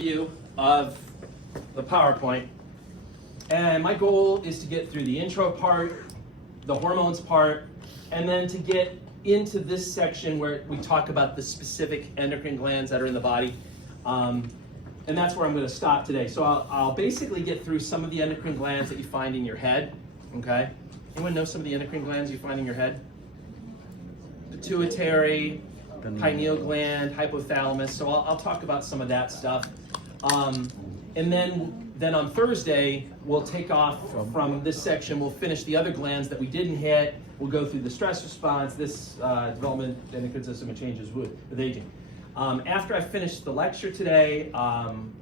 View of the PowerPoint, and my goal is to get through the intro part, the hormones part, and then to get into this section where we talk about the specific endocrine glands that are in the body, and that's where I'm going to stop today. So I'll basically get through some of the endocrine glands that you find in your head. Okay, anyone know some of the endocrine glands you find in your head? Pituitary, pineal gland, hypothalamus. So I'll talk about some of that stuff. And then on Thursday, we'll take off from this section. We'll finish the other glands that we didn't hit. We'll go through the stress response, this development, endocrine system, and changes with aging. After I finish the lecture today,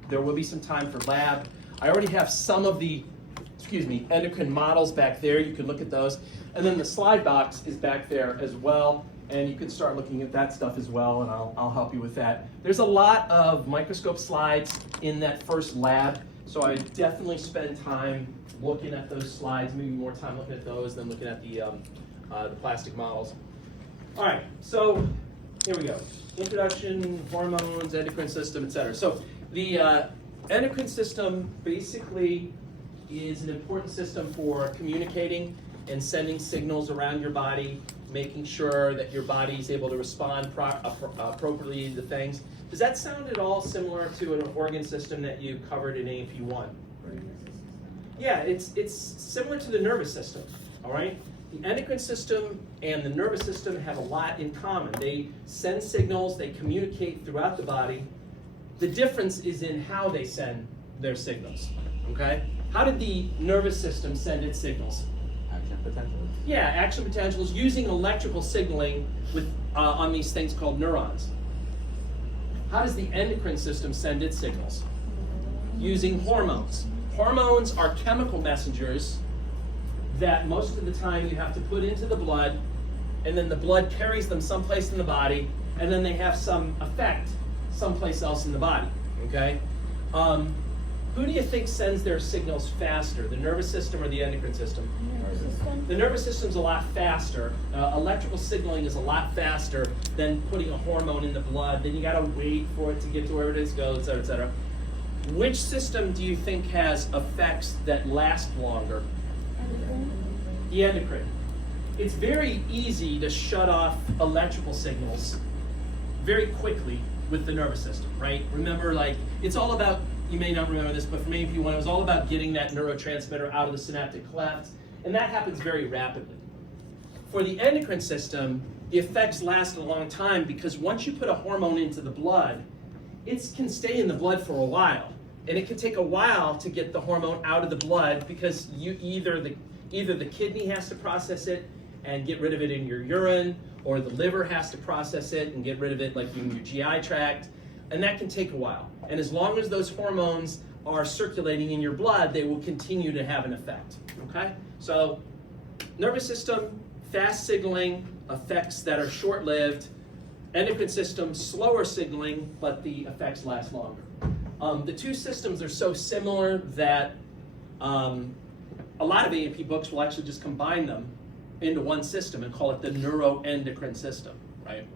there will be some time for lab. I already have some of the, endocrine models back there. You can look at those. And then the slide box is back there as well. And you can start looking at that stuff as well, and I'll help you with that. There's a lot of microscope slides in that first lab, so I definitely spend time looking at those slides, maybe more time looking at those than looking at the plastic models. All right, so here we go. Introduction, hormones, endocrine system, etc. So the endocrine system basically is an important system for communicating and sending signals around your body, making sure that your body is able to respond appropriately to things. Does that sound at all similar to an organ system that you covered in AP 1? Yeah, it's similar to the nervous system, all right? The endocrine system and the nervous system have a lot in common. They send signals, they communicate throughout the body. The difference is in how they send their signals, okay? How did the nervous system send its signals? Action potentials. Yeah, action potentials using electrical signaling with on these things called neurons. How does the endocrine system send its signals? Using hormones. Hormones are chemical messengers that most of the time you have to put into the blood, and then the blood carries them someplace in the body, and then they have some effect someplace else in the body, okay? Who do you think sends their signals faster, the nervous system or the endocrine system? The nervous system's a lot faster. Electrical signaling is a lot faster than putting a hormone in the blood. Then you got to wait for it to get to where it is goes, et cetera, et cetera. Which system do you think has effects that last longer? Endocrine. The endocrine. It's very easy to shut off electrical signals very quickly with the nervous system, right? Remember, it's all about, you may not remember this, but for many people, it was all about getting that neurotransmitter out of the synaptic cleft, and that happens very rapidly. For the endocrine system, the effects last a long time because once you put a hormone into the blood, it can stay in the blood for a while, and it can take a while to get the hormone out of the blood because either the kidney has to process it and get rid of it in your urine, or the liver has to process it and get rid of it in your GI tract, and that can take a while. And as long as those hormones are circulating in your blood, they will continue to have an effect, okay? So, nervous system, fast signaling, effects that are short-lived. Endocrine system, slower signaling, but the effects last longer. The two systems are so similar that a lot of AAP books will actually just combine them into one system and call it the neuroendocrine system, right?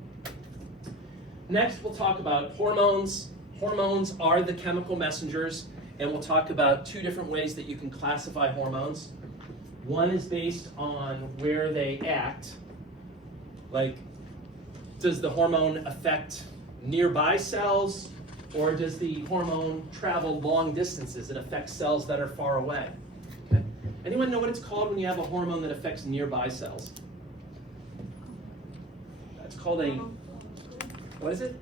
Next, we'll talk about hormones. Hormones are the chemical messengers, and we'll talk about two different ways that you can classify hormones. One is based on where they act, like does the hormone affect nearby cells, or does the hormone travel long distances and affect cells that are far away? Okay. Anyone know what it's called when you have a hormone that affects nearby cells? That's called a, what is it?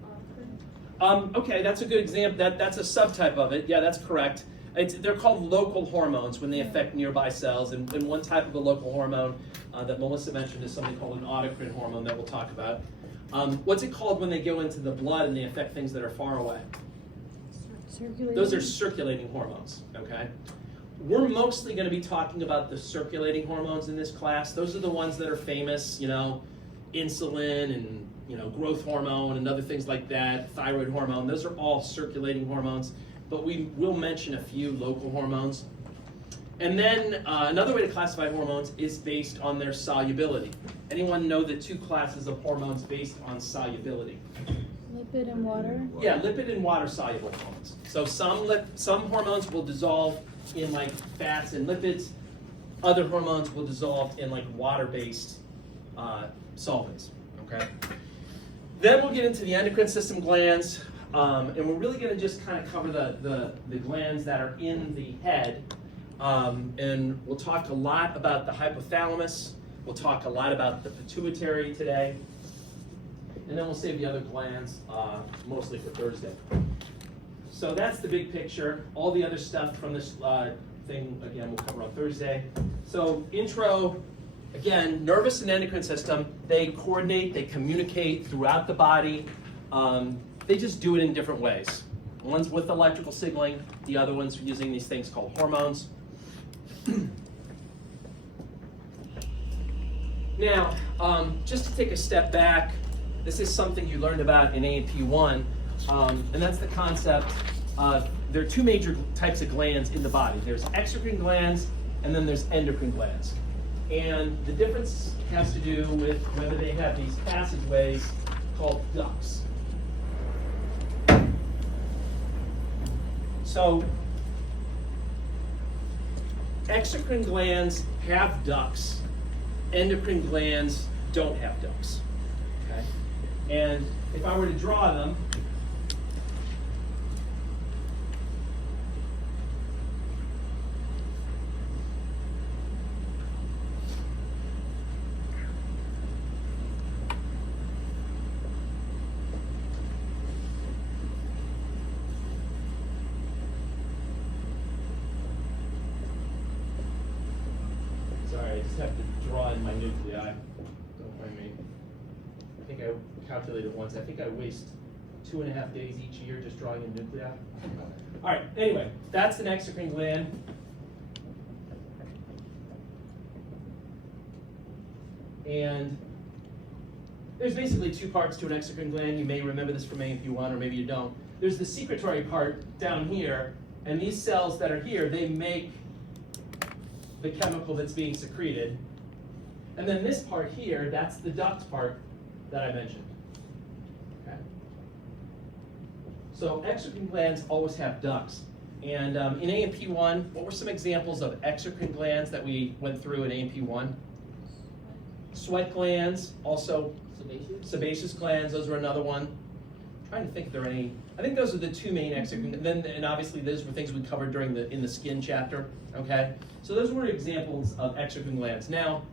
Okay, that's a good example. That's a subtype of it. Yeah, that's correct. They're called local hormones when they affect nearby cells, and one type of a local hormone that Melissa mentioned is something called an autocrine hormone that we'll talk about. What's it called when they go into the blood and they affect things that are far away? Circulating. Those are circulating hormones, okay? We're mostly going to be talking about the circulating hormones in this class. Those are the ones that are famous, insulin and growth hormone and other things like that, thyroid hormone. Those are all circulating hormones, but we will mention a few local hormones. And then another way to classify hormones is based on their solubility. Anyone know the two classes of hormones based on solubility? Lipid and water. Yeah, lipid and water soluble hormones. So some hormones will dissolve in like fats and lipids. Other hormones will dissolve in like water-based solvents. Okay. Then we'll get into the endocrine system glands, and we're really going to just kind of cover the glands that are in the head. And we'll talk a lot about the hypothalamus. We'll talk a lot about the pituitary today. And then we'll save the other glands mostly for Thursday. So that's the big picture. All the other stuff from this thing, again, we'll cover on Thursday. So intro, again, nervous and endocrine system, they coordinate, they communicate throughout the body. They just do it in different ways. One's with electrical signaling, the other one's using these things called hormones. Now, just to take a step back, this is something you learned about in A&P 1, and that's the concept of there are two major types of glands in the body. There's exocrine glands, and then there's endocrine glands. And the difference has to do with whether they have these passageways called ducts. So, exocrine glands have ducts. Endocrine glands don't have ducts. Okay? And if I were to draw them, sorry, I just have to draw in my nuclei. Don't mind me. I think I calculated once. I think I waste 2.5 days each year just drawing in nuclei. All right, anyway, that's an exocrine gland. And there's basically two parts to an exocrine gland. You may remember this from A&P 1, or maybe you don't. There's the secretory part down here, and these cells that are here, they make the chemical that's being secreted. And then this part here, that's the duct part that I mentioned. Okay? So exocrine glands always have ducts. And in A&P 1, what were some examples of exocrine glands that we went through in A&P 1? Sweat glands, also sebaceous glands, those were another one. I'm trying to think if there are any. I think those are the two main exocrine, and obviously those were things we covered in the skin chapter, okay? So those were examples of exocrine glands. Now,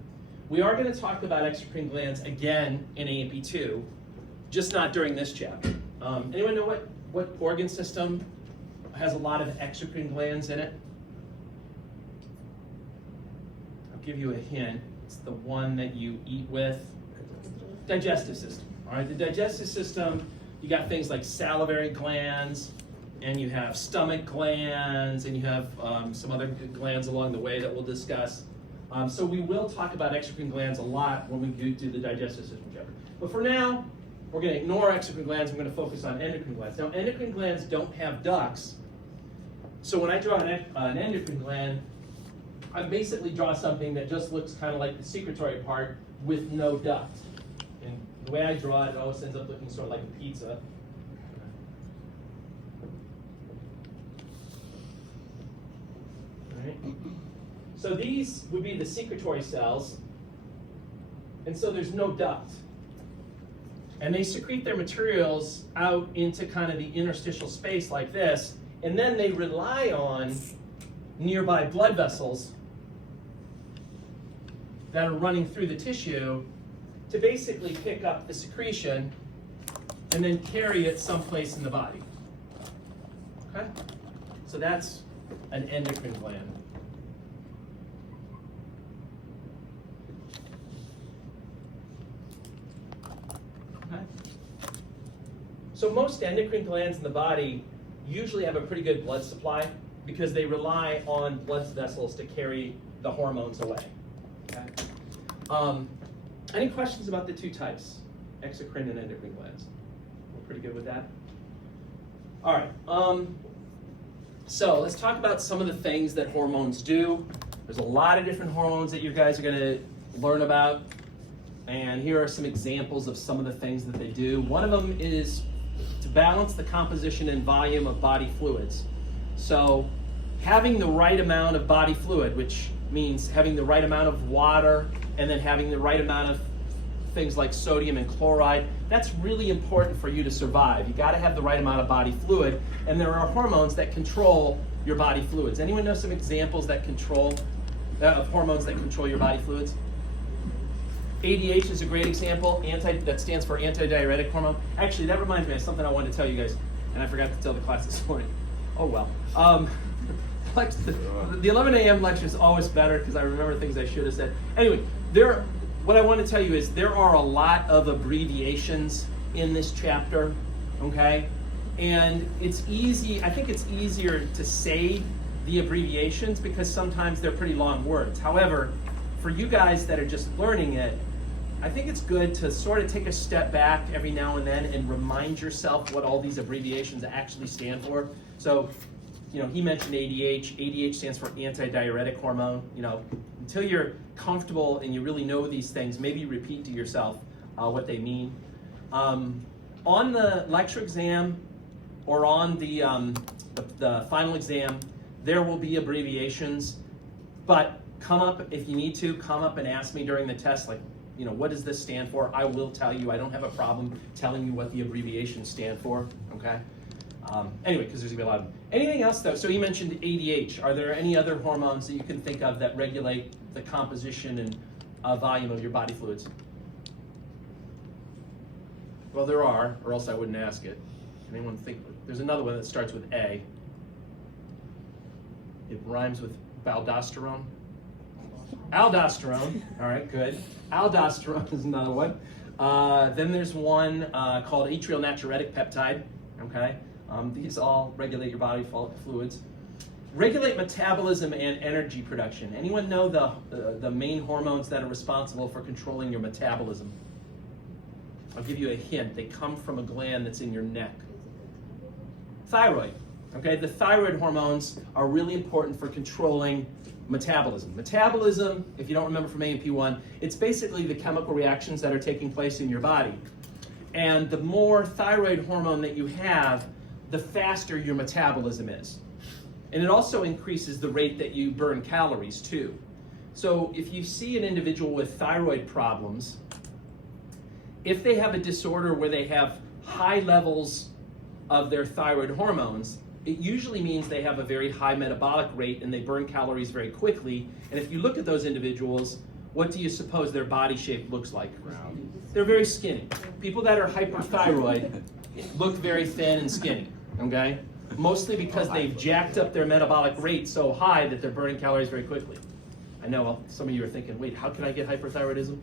we are going to talk about exocrine glands again in A&P 2, just not during this chapter. Anyone know what organ system has a lot of exocrine glands in it? I'll give you a hint. It's the one that you eat with. Digestive system. All right, the digestive system, you got things like salivary glands, and you have stomach glands, and you have some other glands along the way that we'll discuss. So we will talk about exocrine glands a lot when we do the digestive system chapter. But for now, we're going to ignore exocrine glands. We're going to focus on endocrine glands. Now, endocrine glands don't have ducts. So when I draw an endocrine gland, I basically draw something that just looks kind of like the secretory part with no duct. And the way I draw it, it always ends up looking sort of like a pizza. All right. So these would be the secretory cells, and so there's no duct. And they secrete their materials out into kind of the interstitial space like this, and then they rely on nearby blood vessels that are running through the tissue to basically pick up the secretion and then carry it someplace in the body. Okay? So that's an endocrine gland. Okay? So most endocrine glands in the body usually have a pretty good blood supply because they rely on blood vessels to carry the hormones away. Okay? Any questions about the two types, exocrine and endocrine glands? We're pretty good with that? All right. So let's talk about some of the things that hormones do. There's a lot of different hormones that you guys are going to learn about. And here are some examples of some of the things that they do. One of them is to balance the composition and volume of body fluids. So having the right amount of body fluid, which means having the right amount of water and then having the right amount of things like sodium and chloride, that's really important for you to survive. You got to have the right amount of body fluid, and there are hormones that control your body fluids. Anyone know some examples that control of hormones that control your body fluids? ADH is a great example. That stands for antidiuretic hormone. Actually, that reminds me of something I wanted to tell you guys, and I forgot to tell the class this morning. Oh well. The 11 a.m. lecture is always better because I remember things I should have said. Anyway, what I want to tell you is there are a lot of abbreviations in this chapter, okay? And it's easy, I think it's easier to say the abbreviations because sometimes they're pretty long words. However, for you guys that are just learning it, I think it's good to sort of take a step back every now and then and remind yourself what all these abbreviations actually stand for. So, he mentioned ADH. ADH stands for antidiuretic hormone. Until you're comfortable and you really know these things, maybe repeat to yourself what they mean. On the lecture exam or on the final exam, there will be abbreviations, but come up, if you need to, come up and ask me during the test, what does this stand for? I will tell you. I don't have a problem telling you what the abbreviations stand for, okay? Anyway, because there's going to be a lot of them. Anything else, though? So you mentioned ADH. Are there any other hormones that you can think of that regulate the composition and volume of your body fluids? Well, there are, or else I wouldn't ask it. Anyone think? There's another one that starts with A. It rhymes with baldosterone. Aldosterone. All right, good. Aldosterone is another one. Then there's one called atrial natriuretic peptide. Okay. These all regulate your body fluids. Regulate metabolism and energy production. Anyone know the main hormones that are responsible for controlling your metabolism? I'll give you a hint. They come from a gland that's in your neck. Thyroid. Okay, the thyroid hormones are really important for controlling metabolism. Metabolism, if you don't remember from A&P1, it's basically the chemical reactions that are taking place in your body. And the more thyroid hormone that you have, the faster your metabolism is. And it also increases the rate that you burn calories too. So if you see an individual with thyroid problems, if they have a disorder where they have high levels of their thyroid hormones, it usually means they have a very high metabolic rate and they burn calories very quickly. And if you look at those individuals, what do you suppose their body shape looks like? Round. They're very skinny. People that are hyperthyroid look very thin and skinny, okay? Mostly because they've jacked up their metabolic rate so high that they're burning calories very quickly. I know some of you are thinking, wait, how can I get hyperthyroidism?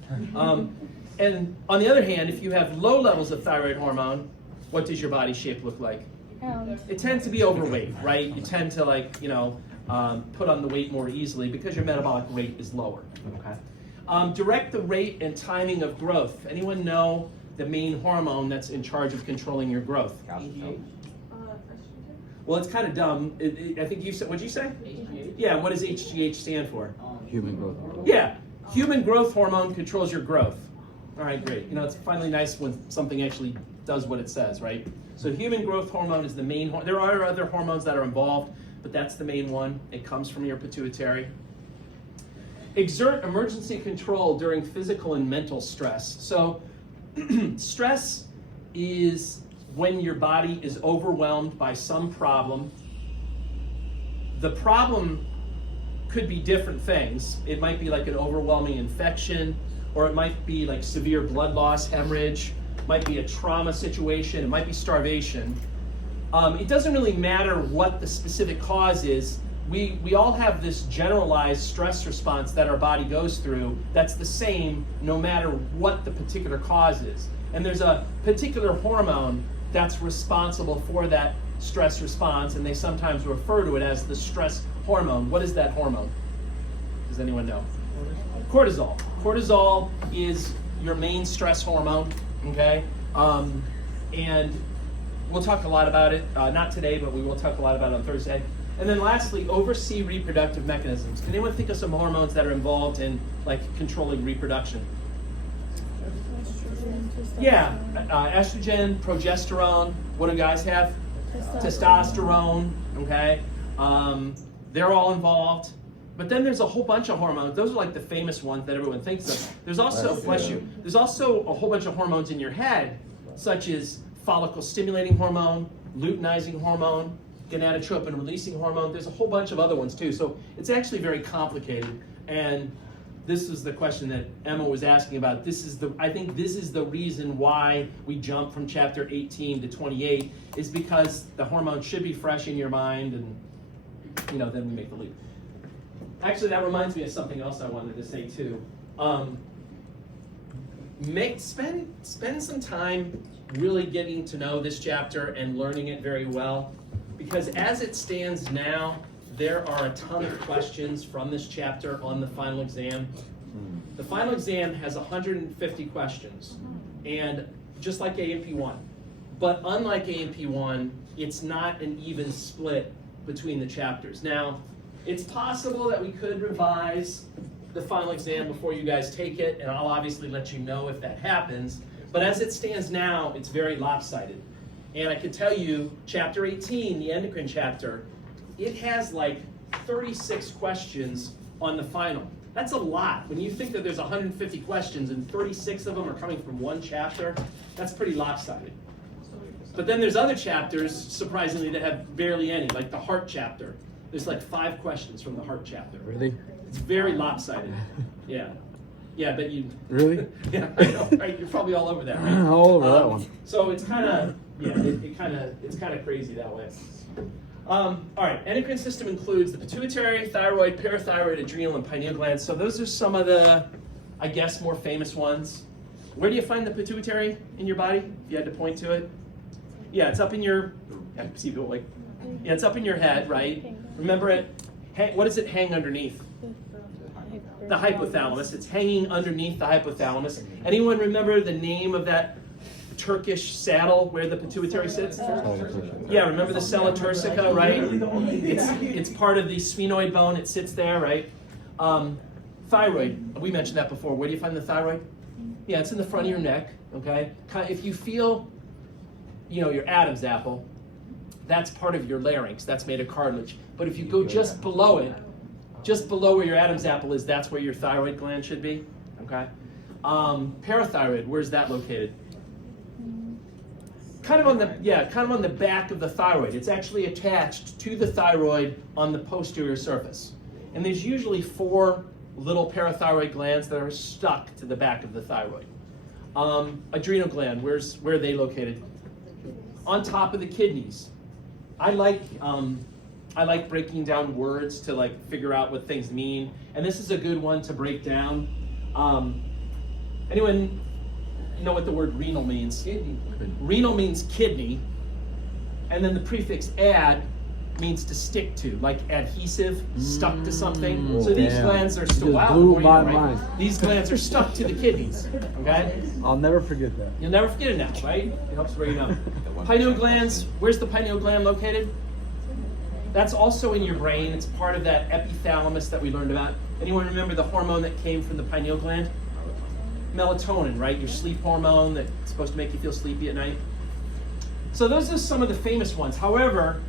And on the other hand, if you have low levels of thyroid hormone, what does your body shape look like? It tends to be overweight, right? You tend to put on the weight more easily because your metabolic rate is lower, okay? Direct the rate and timing of growth. Anyone know the main hormone that's in charge of controlling your growth? Well, it's kind of dumb. I think you said, what'd you say? HGH? Yeah, what does HGH stand for? Human growth hormone. Yeah, human growth hormone controls your growth. All right, great. It's finally nice when something actually does what it says, right? So human growth hormone is the main hormone. There are other hormones that are involved, but that's the main one. It comes from your pituitary. Exert emergency control during physical and mental stress. So stress is when your body is overwhelmed by some problem. The problem could be different things. It might be like an overwhelming infection, or it might be like severe blood loss, hemorrhage, might be a trauma situation, it might be starvation. It doesn't really matter what the specific cause is. We all have this generalized stress response that our body goes through that's the same no matter what the particular cause is. And there's a particular hormone that's responsible for that stress response, and they sometimes refer to it as the stress hormone. What is that hormone? Does anyone know? Cortisol. Cortisol is your main stress hormone, okay? And we'll talk a lot about it, not today, but we will talk a lot about it on Thursday. And then lastly, oversee reproductive mechanisms. Can anyone think of some hormones that are involved in controlling reproduction? Yeah, estrogen, progesterone. What do guys have? Testosterone. Okay, they're all involved. But then there's a whole bunch of hormones. Those are like the famous ones that everyone thinks of. There's also, bless you, there's also a whole bunch of hormones in your head, such as follicle stimulating hormone, luteinizing hormone, gonadotropin releasing hormone. There's a whole bunch of other ones too. So it's actually very complicated. And this is the question that Emma was asking about. I think this is the reason why we jump from chapter 18 to 28, is because the hormone should be fresh in your mind, and then we make the leap. Actually, that reminds me of something else I wanted to say too. Spend some time really getting to know this chapter and learning it very well, because as it stands now, there are a ton of questions from this chapter on the final exam. The final exam has 150 questions, and just like A&P1. But unlike A&P1, it's not an even split between the chapters. Now, it's possible that we could revise the final exam before you guys take it, and I'll obviously let you know if that happens. But as it stands now, it's very lopsided. And I can tell you, chapter 18, the endocrine chapter, it has like 36 questions on the final. That's a lot. When you think that there's 150 questions and 36 of them are coming from one chapter, that's pretty lopsided. But then there's other chapters, surprisingly, that have barely any, like the heart chapter. There's like 5 questions from the heart chapter. Really? It's very lopsided. Yeah. Yeah, I bet you. Really? Yeah, I know, right? You're probably all over that, right? All over that one. So it's kind of, it's kind of crazy that way. All right, endocrine system includes the pituitary, thyroid, parathyroid, adrenal, and pineal glands. So those are some of the, I guess, more famous ones. Where do you find the pituitary in your body, if you had to point to it? Yeah, it's up in your, it's up in your head, right? Remember it, what does it hang underneath? The hypothalamus. It's hanging underneath the hypothalamus. Anyone remember the name of that Turkish saddle where the pituitary sits? Yeah, remember the sella turcica, right? It's part of the sphenoid bone. It sits there, right? Thyroid. We mentioned that before. Where do you find the thyroid? Yeah, it's in the front of your neck. Okay. If you feel, your Adam's apple, that's part of your larynx. That's made of cartilage. But if you go just below it, just below where your Adam's apple is, that's where your thyroid gland should be. Okay. Parathyroid. Where's that located? Kind of on the back of the thyroid. It's actually attached to the thyroid on the posterior surface. And there's usually 4 little parathyroid glands that are stuck to the back of the thyroid. Adrenal gland, where are they located? On top of the kidneys. I like breaking down words to figure out what things mean, and this is a good one to break down. Anyone know what the word renal means? Kidney. Renal means kidney, and then the prefix "ad" means to stick to, like adhesive, stuck to something. So these glands are still right? These glands are stuck to the kidneys. Okay. I'll never forget that. You'll never forget it now, right? It helps bring it up. Pineal glands. Where's the pineal gland located? That's also in your brain. It's part of that epithalamus that we learned about. Anyone remember the hormone that came from the pineal gland? Melatonin, right? Your sleep hormone that's supposed to make you feel sleepy at night. So those are some of the famous ones. However,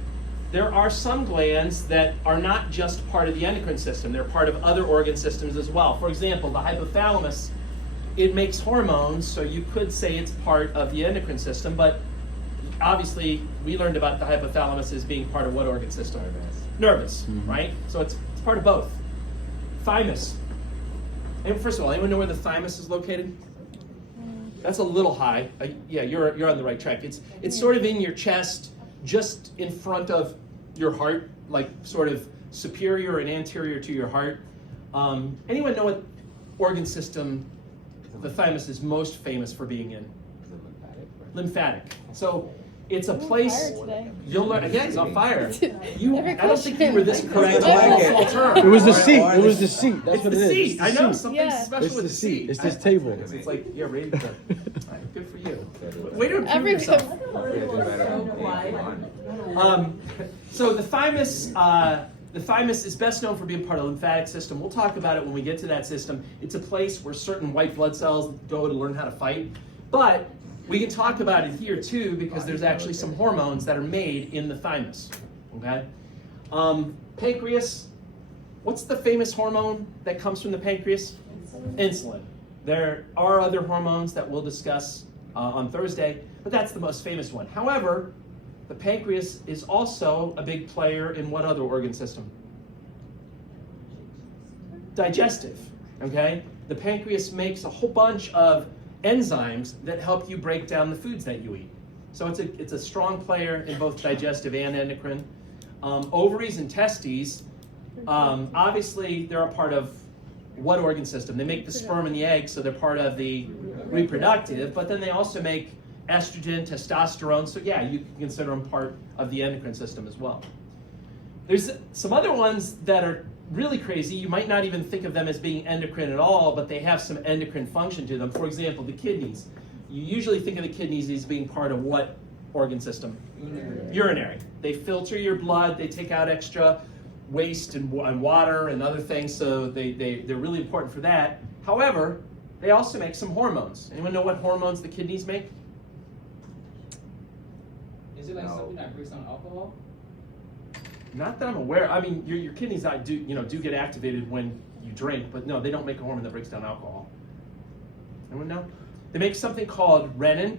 there are some glands that are not just part of the endocrine system. They're part of other organ systems as well. For example, the hypothalamus, it makes hormones, so you could say it's part of the endocrine system, but obviously, we learned about the hypothalamus as being part of what organ system? Nervous, right? So it's part of both. Thymus. And first of all, anyone know where the thymus is located? That's a little high. Yeah, you're on the right track. It's sort of in your chest, just in front of your heart, like sort of superior and anterior to your heart. Anyone know what organ system the thymus is most famous for being in? Lymphatic. So it's a place you'll learn. Again, it's on fire. I don't think you were this correct. It was the seat. It was the seat. That's what it is. Seat. I know something special it's with the the seat. It's this table. It's like ready to. Good for you. Way to improve yourself. So the thymus. The thymus is best known for being part of the lymphatic system. We'll talk about it when we get to that system. It's a place where certain white blood cells go to learn how to fight. But We can talk about it here too because there's actually some hormones that are made in the thymus, okay? Pancreas, what's the famous hormone that comes from the pancreas? Insulin. There are other hormones that we'll discuss on Thursday, but that's the most famous one. However, the pancreas is also a big player in what other organ system? Digestive, okay? The pancreas makes a whole bunch of enzymes that help you break down the foods that you eat. So it's a strong player in both digestive and endocrine. Ovaries and testes, obviously they're a part of what organ system? They make the sperm and the egg, so they're part of the reproductive, but then they also make estrogen, testosterone, so yeah, you can consider them part of the endocrine system as well. There's some other ones that are really crazy. You might not even think of them as being endocrine at all, but they have some endocrine function to them. For example, the kidneys. You usually think of the kidneys as being part of what organ system? Urinary. They filter your blood, they take out extra waste and water and other things, so they're really important for that. However, they also make some hormones. Anyone know what hormones the kidneys make? Is it like something that breaks down alcohol? Not that I'm aware. I mean, your kidneys do get activated when you drink, but no, they don't make a hormone that breaks down alcohol. Anyone know? They make something called renin,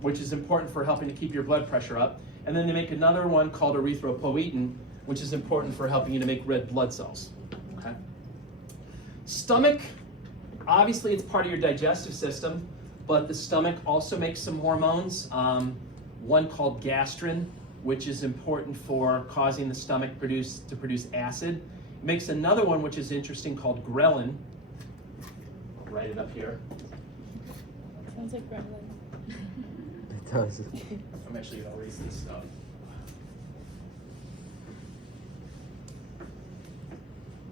which is important for helping to keep your blood pressure up, and then they make another one called erythropoietin, which is important for helping you to make red blood cells. Okay. Stomach, obviously it's part of your digestive system, but the stomach also makes some hormones. One called gastrin, which is important for causing the stomach to produce acid. It makes another one which is interesting called ghrelin. I'll write it up here. Sounds like gremlin. It does. I'm actually going to erase this stuff.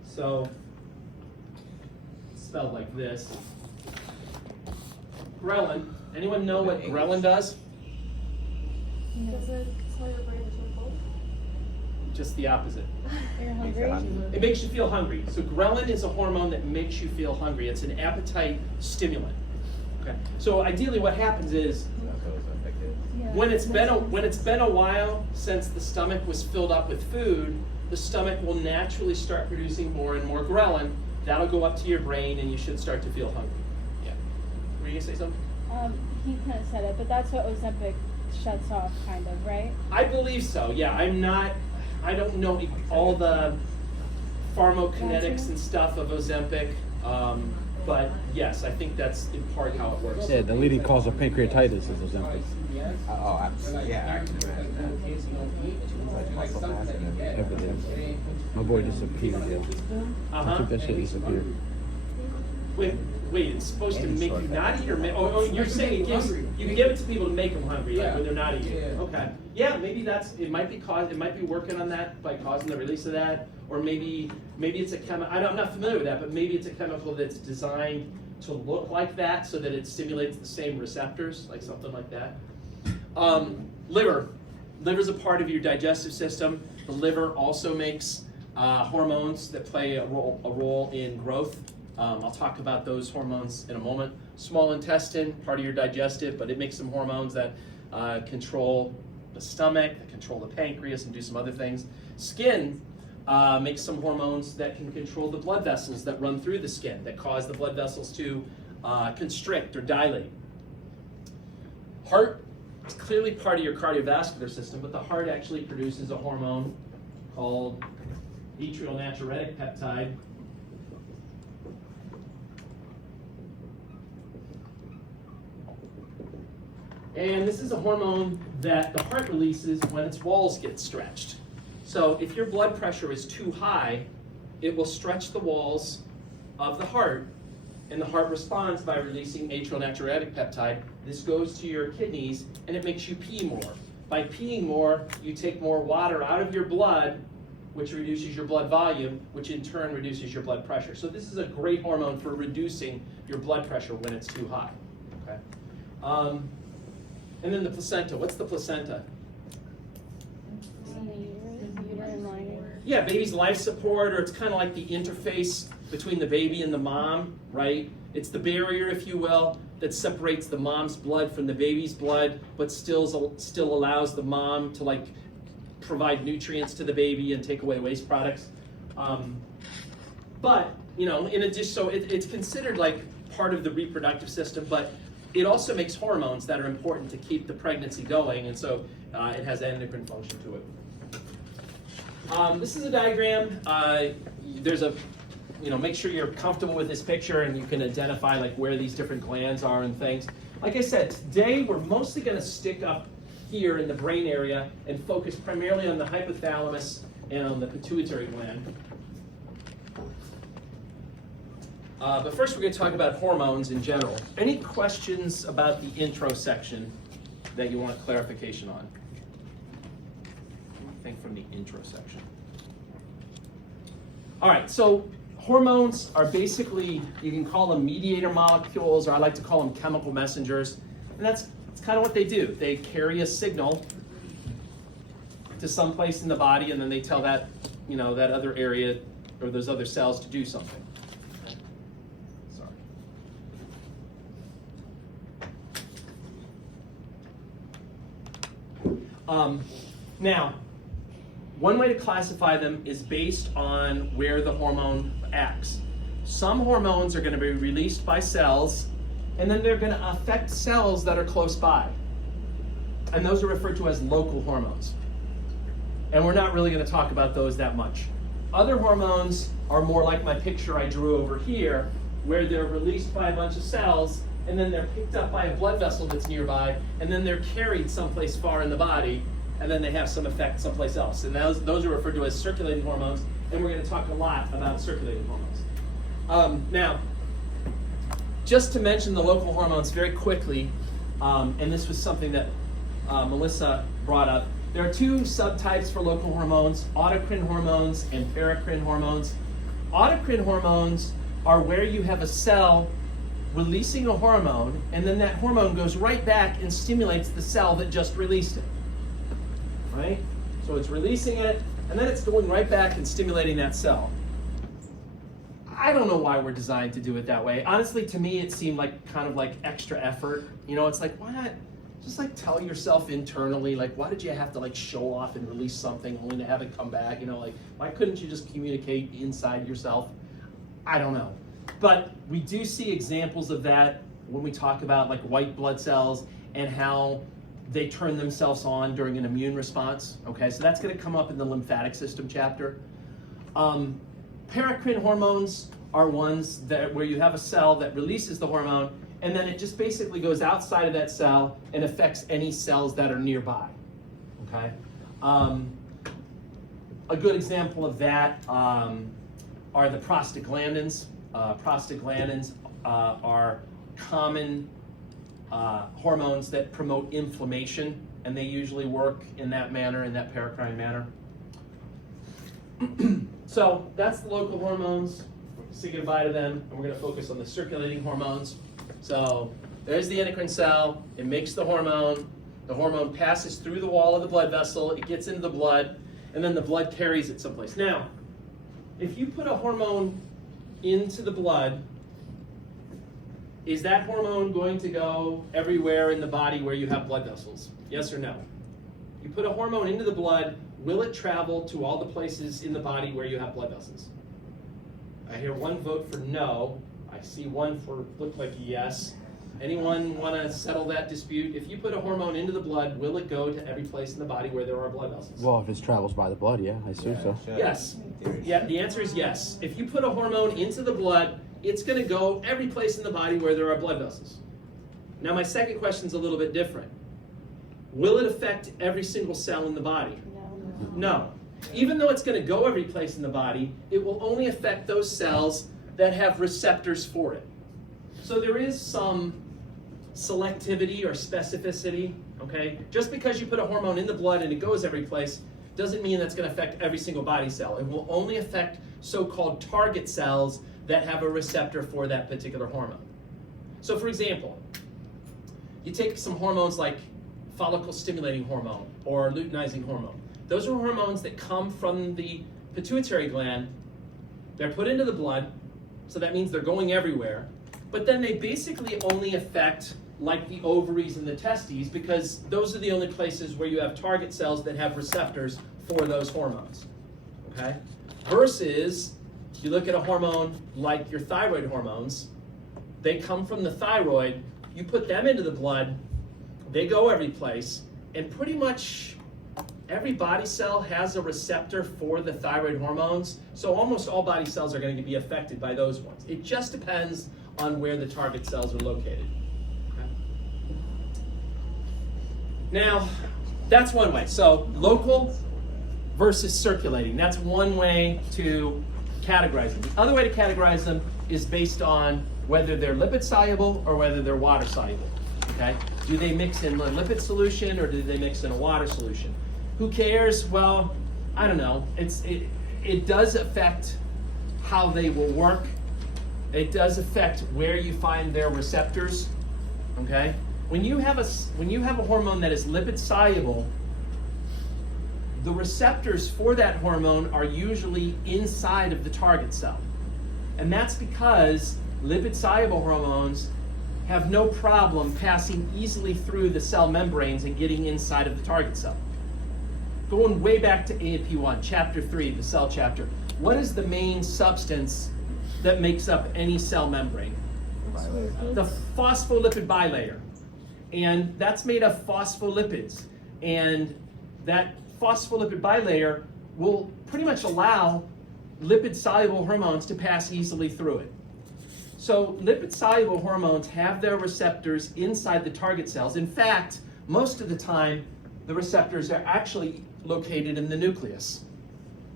So, it's spelled like this. Ghrelin. Anyone know what ghrelin does? Does it tell your brain to full? Just the opposite. You're hungry? It makes you feel hungry. So ghrelin is a hormone that makes you feel hungry. It's an appetite stimulant. Okay. So ideally, what happens is when it's been a while since the stomach was filled up with food, the stomach will naturally start producing more and more ghrelin. That'll go up to your brain, and you should start to feel hungry. Yeah. Were you gonna say something? He kind of said it, but that's what Ozempic shuts off, kind of, right? I believe so. Yeah, I don't know all the pharmacokinetics and stuff of Ozempic, but yes, I think that's in part how it works. Yeah, the leading cause of pancreatitis is Ozempic. Oh, absolutely. Yeah, Everything. My boy disappeared, yo. I took that shit disappeared. Wait, it's supposed to make you not eat, or you're saying it gives you can give it to people to make them hungry, like when they're not eating. Okay. Yeah, maybe it might be working on that by causing the release of that, or maybe it's a chemical. I'm not familiar with that, but maybe it's a chemical that's designed to look like that so that it stimulates the same receptors, like something like that. Liver. Liver's a part of your digestive system. The liver also makes hormones that play a role in growth. I'll talk about those hormones in a moment. Small intestine, part of your digestive, but it makes some hormones that control the stomach, that control the pancreas, and do some other things. Skin makes some hormones that can control the blood vessels that run through the skin, that cause the blood vessels to constrict or dilate. Heart is clearly part of your cardiovascular system, but the heart actually produces a hormone called atrial natriuretic peptide. And this is a hormone that the heart releases when its walls get stretched. So if your blood pressure is too high, it will stretch the walls of the heart, and the heart responds by releasing atrial natriuretic peptide. This goes to your kidneys, and it makes you pee more. By peeing more, you take more water out of your blood, which reduces your blood volume, which in turn reduces your blood pressure. So this is a great hormone for reducing your blood pressure when it's too high. Okay. And then the placenta. What's the placenta? Uterine lining. Yeah, baby's life support, or it's kind of like the interface between the baby and the mom, right? It's the barrier, if you will, that separates the mom's blood from the baby's blood, but still allows the mom to like provide nutrients to the baby and take away waste products. But you know, in addition, so it's considered like part of the reproductive system, but it also makes hormones that are important to keep the pregnancy going, and so it has endocrine function to it. This is a diagram. There's a, you know, make sure you're comfortable with this picture and you can identify like where these different glands are and things. Like I said, today we're mostly going to stick up here in the brain area and focus primarily on the hypothalamus and on the pituitary gland. But first we're going to talk about hormones in general. Any questions about the intro section that you want clarification on? Anything from the intro section? All right, so hormones are basically, you can call them mediator molecules, or I like to call them chemical messengers. And that's kind of what they do. They carry a signal to some place in the body, and then they tell that, you know, that other area or those other cells to do something. Okay. Sorry. Now, one way to classify them is based on where the hormone acts. Some hormones are going to be released by cells, and then they're going to affect cells that are close by. And those are referred to as local hormones. And we're not really going to talk about those that much. Other hormones are more like my picture I drew over here, where they're released by a bunch of cells, and then they're picked up by a blood vessel that's nearby, and then they're carried someplace far in the body, and then they have some effect someplace else. And those are referred to as circulating hormones, and we're going to talk a lot about circulating hormones. Now, just to mention the local hormones very quickly, and this was something that Melissa brought up, there are two subtypes for local hormones, autocrine hormones and paracrine hormones. Autocrine hormones are where you have a cell releasing a hormone, and then that hormone goes right back and stimulates the cell that just released it. Right? So it's releasing it, and then it's going right back and stimulating that cell. I don't know why we're designed to do it that way. Honestly, to me, it seemed like kind of like extra effort. You know, it's like, why not just like tell yourself internally, like, why did you have to like show off and release something only to have it come back? You know, like, why couldn't you just communicate inside yourself? I don't know. But we do see examples of that when we talk about like white blood cells and how they turn themselves on during an immune response. Okay, so that's going to come up in the lymphatic system chapter. Paracrine hormones are ones that where you have a cell that releases the hormone, and then it just basically goes outside of that cell and affects any cells that are nearby. Okay, a good example of that are the prostaglandins. Prostaglandins are common hormones that promote inflammation, and they usually work in that manner, in that paracrine manner. So that's the local hormones. Say goodbye to them, and we're going to focus on the circulating hormones. So there's the endocrine cell. It makes the hormone. The hormone passes through the wall of the blood vessel. It gets into the blood, and then the blood carries it someplace. Now, if you put a hormone into the blood, is that hormone going to go everywhere in the body where you have blood vessels? Yes or no? You put a hormone into the blood, will it travel to all the places in the body where you have blood vessels? I hear one vote for no. I see one for look like yes. Anyone want to settle that dispute? If you put a hormone into the blood, will it go to every place in the body where there are blood vessels? Well, if it travels by the blood, yeah, I assume so. Sure. Yes. Yeah, the answer is yes. If you put a hormone into the blood, it's going to go every place in the body where there are blood vessels. Now, my second question is a little bit different. Will it affect every single cell in the body? No. Even though it's going to go every place in the body, it will only affect those cells that have receptors for it. So there is some selectivity or specificity, okay? Just because you put a hormone in the blood and it goes every place doesn't mean that's going to affect every single body cell. It will only affect so-called target cells that have a receptor for that particular hormone. So for example, you take some hormones like follicle stimulating hormone or luteinizing hormone. Those are hormones that come from the pituitary gland. They're put into the blood, so that means they're going everywhere, but then they basically only affect like the ovaries and the testes, because those are the only places where you have target cells that have receptors for those hormones, okay? Versus, you look at a hormone like your thyroid hormones, they come from the thyroid, you put them into the blood, they go every place, and pretty much every body cell has a receptor for the thyroid hormones, so almost all body cells are going to be affected by those ones. It just depends on where the target cells are located. Now, that's one way. So local versus circulating. That's one way to categorize them. The other way to categorize them is based on whether they're lipid soluble or whether they're water soluble. Okay? Do they mix in a lipid solution or do they mix in a water solution? Who cares? Well, I don't know. It does affect how they will work. It does affect where you find their receptors. Okay? When you have a hormone that is lipid soluble, the receptors for that hormone are usually inside of the target cell. And that's because lipid soluble hormones have no problem passing easily through the cell membranes and getting inside of the target cell. Going way back to AMP1, chapter 3, the cell chapter. What is the main substance that makes up any cell membrane? The phospholipid bilayer. And that's made of phospholipids. And that phospholipid bilayer will pretty much allow lipid-soluble hormones to pass easily through it. So lipid-soluble hormones have their receptors inside the target cells. In fact, most of the time, the receptors are actually located in the nucleus.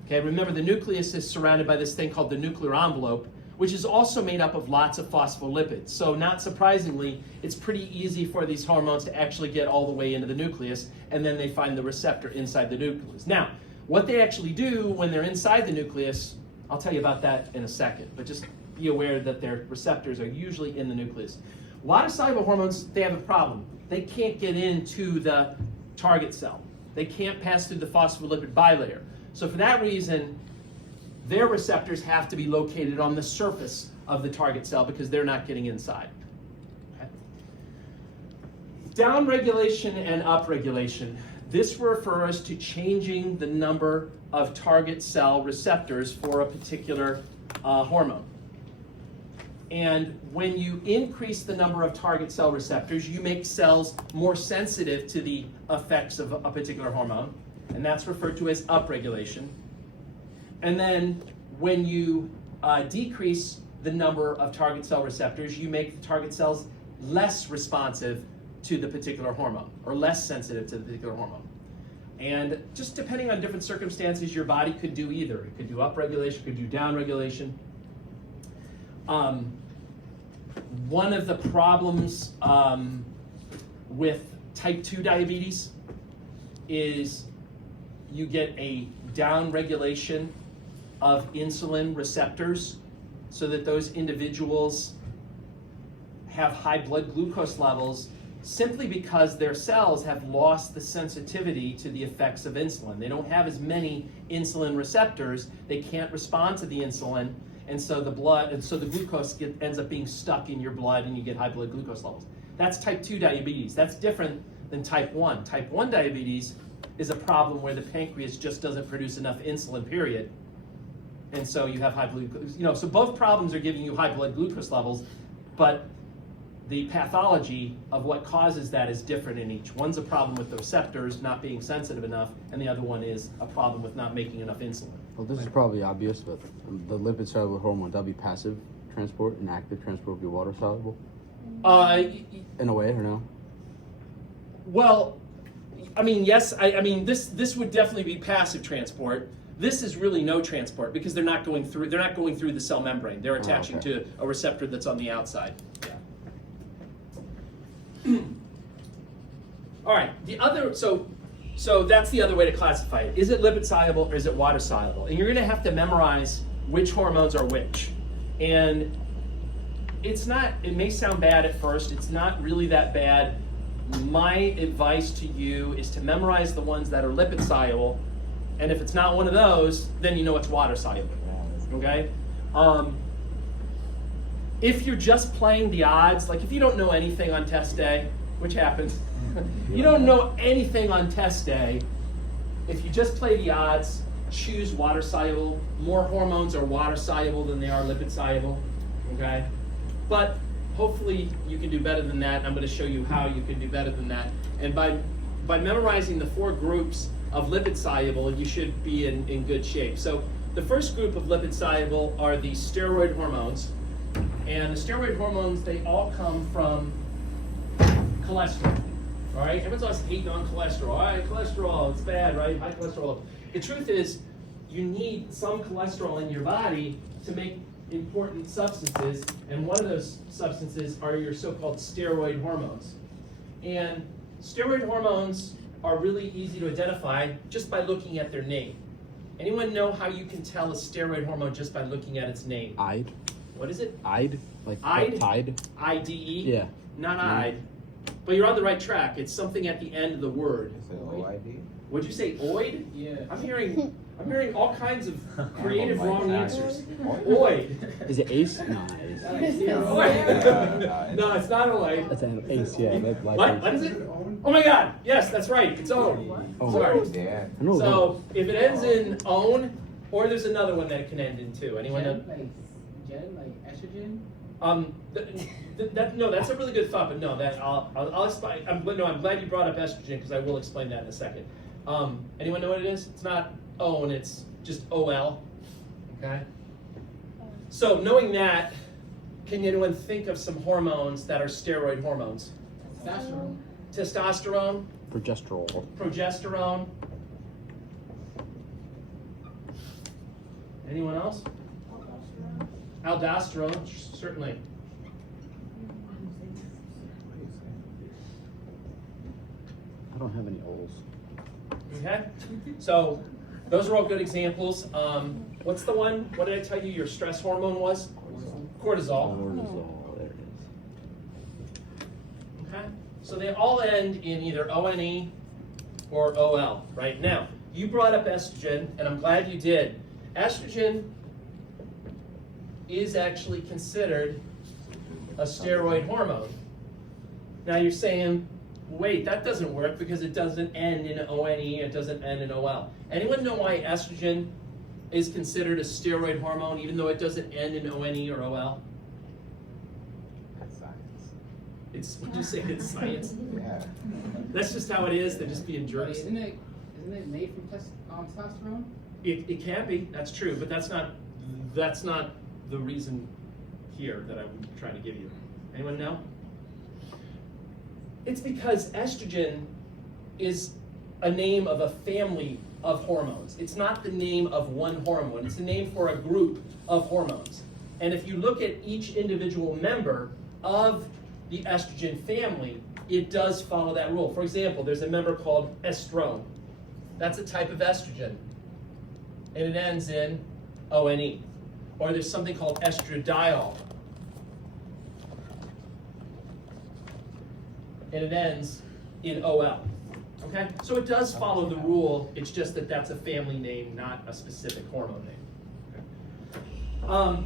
Okay, remember the nucleus is surrounded by this thing called the nuclear envelope, which is also made up of lots of phospholipids. So not surprisingly, it's pretty easy for these hormones to actually get all the way into the nucleus, and then they find the receptor inside the nucleus. Now, what they actually do when they're inside the nucleus, I'll tell you about that in a second, but just be aware that their receptors are usually in the nucleus. Water-soluble hormones, they have a problem. They can't get into the target cell. They can't pass through the phospholipid bilayer. So for that reason, their receptors have to be located on the surface of the target cell because they're not getting inside. Okay. Downregulation and upregulation. This refers to changing the number of target cell receptors for a particular hormone. And when you increase the number of target cell receptors, you make cells more sensitive to the effects of a particular hormone, and that's referred to as upregulation. And then when you decrease the number of target cell receptors, you make the target cells less responsive to the particular hormone, or less sensitive to the particular hormone. And just depending on different circumstances, your body could do either. It could do upregulation, could do downregulation. One of the problems with type 2 diabetes is you get a downregulation of insulin receptors, so that those individuals have high blood glucose levels simply because their cells have lost the sensitivity to the effects of insulin. They don't have as many insulin receptors, they can't respond to the insulin, and so the glucose ends up being stuck in your blood and you get high blood glucose levels. That's type 2 diabetes. That's different than type 1. Type 1 diabetes is a problem where the pancreas just doesn't produce enough insulin, period. And so you have high blood glucose. So both problems are giving you high blood glucose levels, but the pathology of what causes that is different in each. One's a problem with the receptors not being sensitive enough, and the other one is a problem with not making enough insulin. Well, this is probably obvious, but the lipid soluble hormone, that'll be passive transport, and active transport will be water soluble? In a way, or no? Well, I mean, yes. I mean, this would definitely be passive transport. This is really no transport because they're not going through the cell membrane. They're attaching to a receptor that's on the outside. Yeah. All right. So that's the other way to classify it. Is it lipid soluble or is it water soluble? And you're going to have to memorize which hormones are which. And it may sound bad at first. It's not really that bad. My advice to you is to memorize the ones that are lipid soluble. And if it's not one of those, then you know it's water soluble. Okay? if you're just playing the odds, like if you don't know anything on test day, which happens, you don't know anything on test day, if you just play the odds, choose water soluble. More hormones are water soluble than they are lipid soluble, okay? But hopefully you can do better than that. I'm going to show you how you can do better than that. And by memorizing the 4 groups of lipid soluble, you should be in good shape. So the first group of lipid soluble are the steroid hormones. And the steroid hormones, they all come from cholesterol. All right, everyone's always hating on cholesterol. All right, cholesterol, it's bad, right? High cholesterol. The truth is, you need some cholesterol in your body to make important substances, and one of those substances are your so-called steroid hormones. And steroid hormones are really easy to identify just by looking at their name. Anyone know how you can tell a steroid hormone just by looking at its name? Ide. What is it? Ide. Like Ide? tide. IDE? Yeah. Not Ide. But you're on the right track. It's something at the end of the word. Is it OID? Would you say oid? Yeah. I'm hearing all kinds of creative Oh my wrong God. answers. Oid? Oid. Is it ace? No, not ace. Oid. No, it's not oid. That's an ace, yeah. That like What? What is it? Oh my God! Yes, that's right. It's own. Oh. Sorry. Yeah. I know. So if it ends in own, or there's another one that it can end in too. Anyone know? Gen, like estrogen? No, that's a really good thought, but no, that I'll explain. I'm glad you brought up estrogen because I will explain that in a second. Anyone know what it is? It's not own, it's just OL. Okay. So knowing that, can anyone think of some hormones that are steroid hormones? Testosterone. Testosterone, Progesterone. progesterone. Anyone else? Aldosterone, certainly. I don't have any O's. Okay, so those are all good examples. What's the one? What did I tell you your stress hormone was? Cortisol. Cortisol. There it is. Okay, so they all end in either ONE or OL. Right now, you brought up estrogen, and I'm glad you did. Estrogen is actually considered a steroid hormone. Now you're saying, wait, that doesn't work because it doesn't end in ONE, it doesn't end in OL. Anyone know why estrogen is considered a steroid hormone even though it doesn't end in ONE or OL? That's science. Would you say it's science? Yeah. That's just how it is, they're just being But jerks. isn't it made from testosterone? It can be, that's true, but that's not the reason here that I'm trying to give you. Anyone know? It's because estrogen is a name of a family of hormones. It's not the name of one hormone. It's the name for a group of hormones. And if you look at each individual member of the estrogen family, it does follow that rule. For example, there's a member called estrone. That's a type of estrogen. And it ends in ONE. Or there's something called estradiol. And it ends in OL. Okay? So it does follow the rule, it's just that that's a family name, not a specific hormone name. Okay.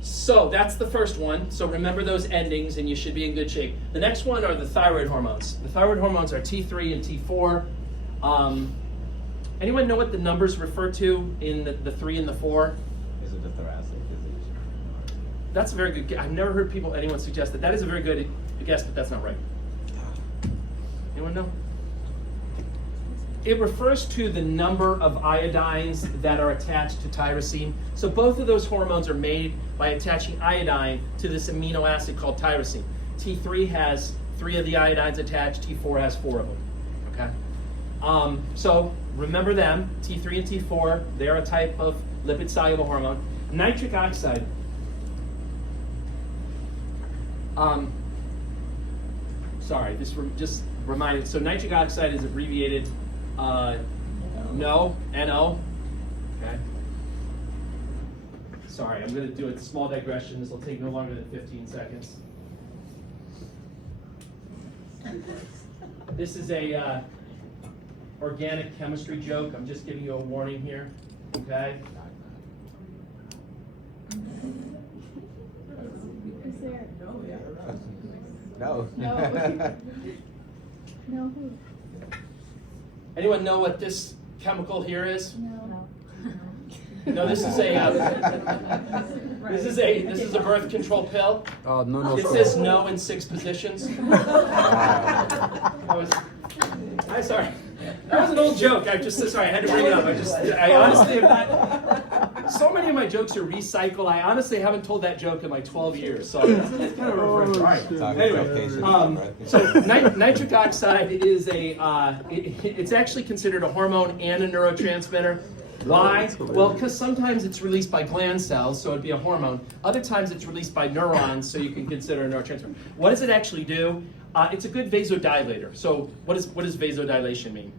So that's the first one. So remember those endings and you should be in good shape. The next one are the thyroid hormones. The thyroid hormones are T3 and T4. Anyone know what the numbers refer to in the 3 and the 4? Is it the thoracic? Is it? That's a very good guess. I've never heard anyone suggest that. That is a very good guess, but that's not right. Anyone know? It refers to the number of iodines that are attached to tyrosine. So both of those hormones are made by attaching iodine to this amino acid called tyrosine. T3 has 3 of the iodines attached, T4 has 4 of them. Okay? So remember them, T3 and T4, they're a type of lipid-soluble hormone. Nitric oxide. Sorry, this just reminded. So nitric oxide is abbreviated NO. Okay. Sorry, I'm going to do a small digression. This will take no longer than 15 seconds. This is a organic chemistry joke. I'm just giving you a warning here. Okay. Is there? No. No. No. Who? Anyone know what this chemical here is? No. No, this is a birth control pill. No. It says no in 6 positions. I'm sorry. That was an old joke. I had to bring it up. I honestly have not. So many of my jokes are recycled. I honestly haven't told that joke in like 12 years. So it's kind of a refresher. Anyway, so nitric oxide is it's actually considered a hormone and a neurotransmitter. Why? Well, because sometimes it's released by gland cells, so it'd be a hormone. Other times it's released by neurons, so you can consider a neurotransmitter. What does it actually do? It's a good vasodilator. So what does vasodilation mean?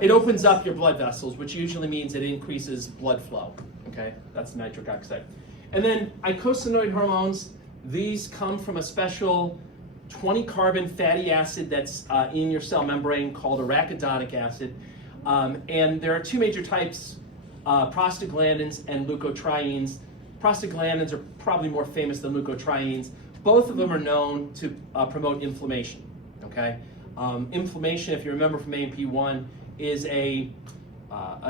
It opens up your blood vessels, which usually means it increases blood flow. Okay, that's nitric oxide. And then eicosanoid hormones, these come from a special 20-carbon fatty acid that's in your cell membrane called arachidonic acid. And there are 2 major types, prostaglandins and leukotrienes. Prostaglandins are probably more famous than leukotrienes. Both of them are known to promote inflammation, okay? Inflammation, if you remember from AMP1, is an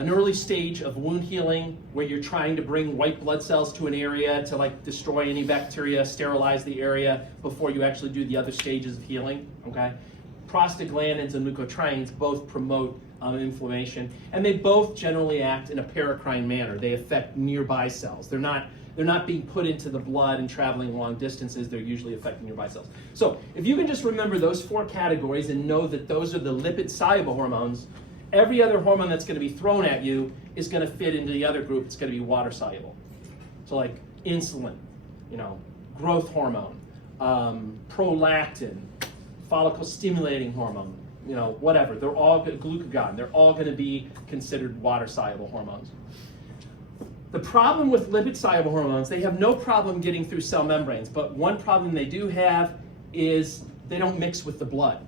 early stage of wound healing where you're trying to bring white blood cells to an area to like destroy any bacteria, sterilize the area before you actually do the other stages of healing, okay? Prostaglandins and leukotrienes both promote inflammation, and they both generally act in a paracrine manner. They affect nearby cells. They're not being put into the blood and traveling long distances. They're usually affecting nearby cells. So if you can just remember those 4 categories and know that those are the lipid-soluble hormones, every other hormone that's going to be thrown at you is going to fit into the other group. It's going to be water-soluble. So like insulin, growth hormone, prolactin, follicle-stimulating hormone, whatever. They're all glucagon. They're all going to be considered water-soluble hormones. The problem with lipid-soluble hormones, they have no problem getting through cell membranes, but one problem they do have is they don't mix with the blood.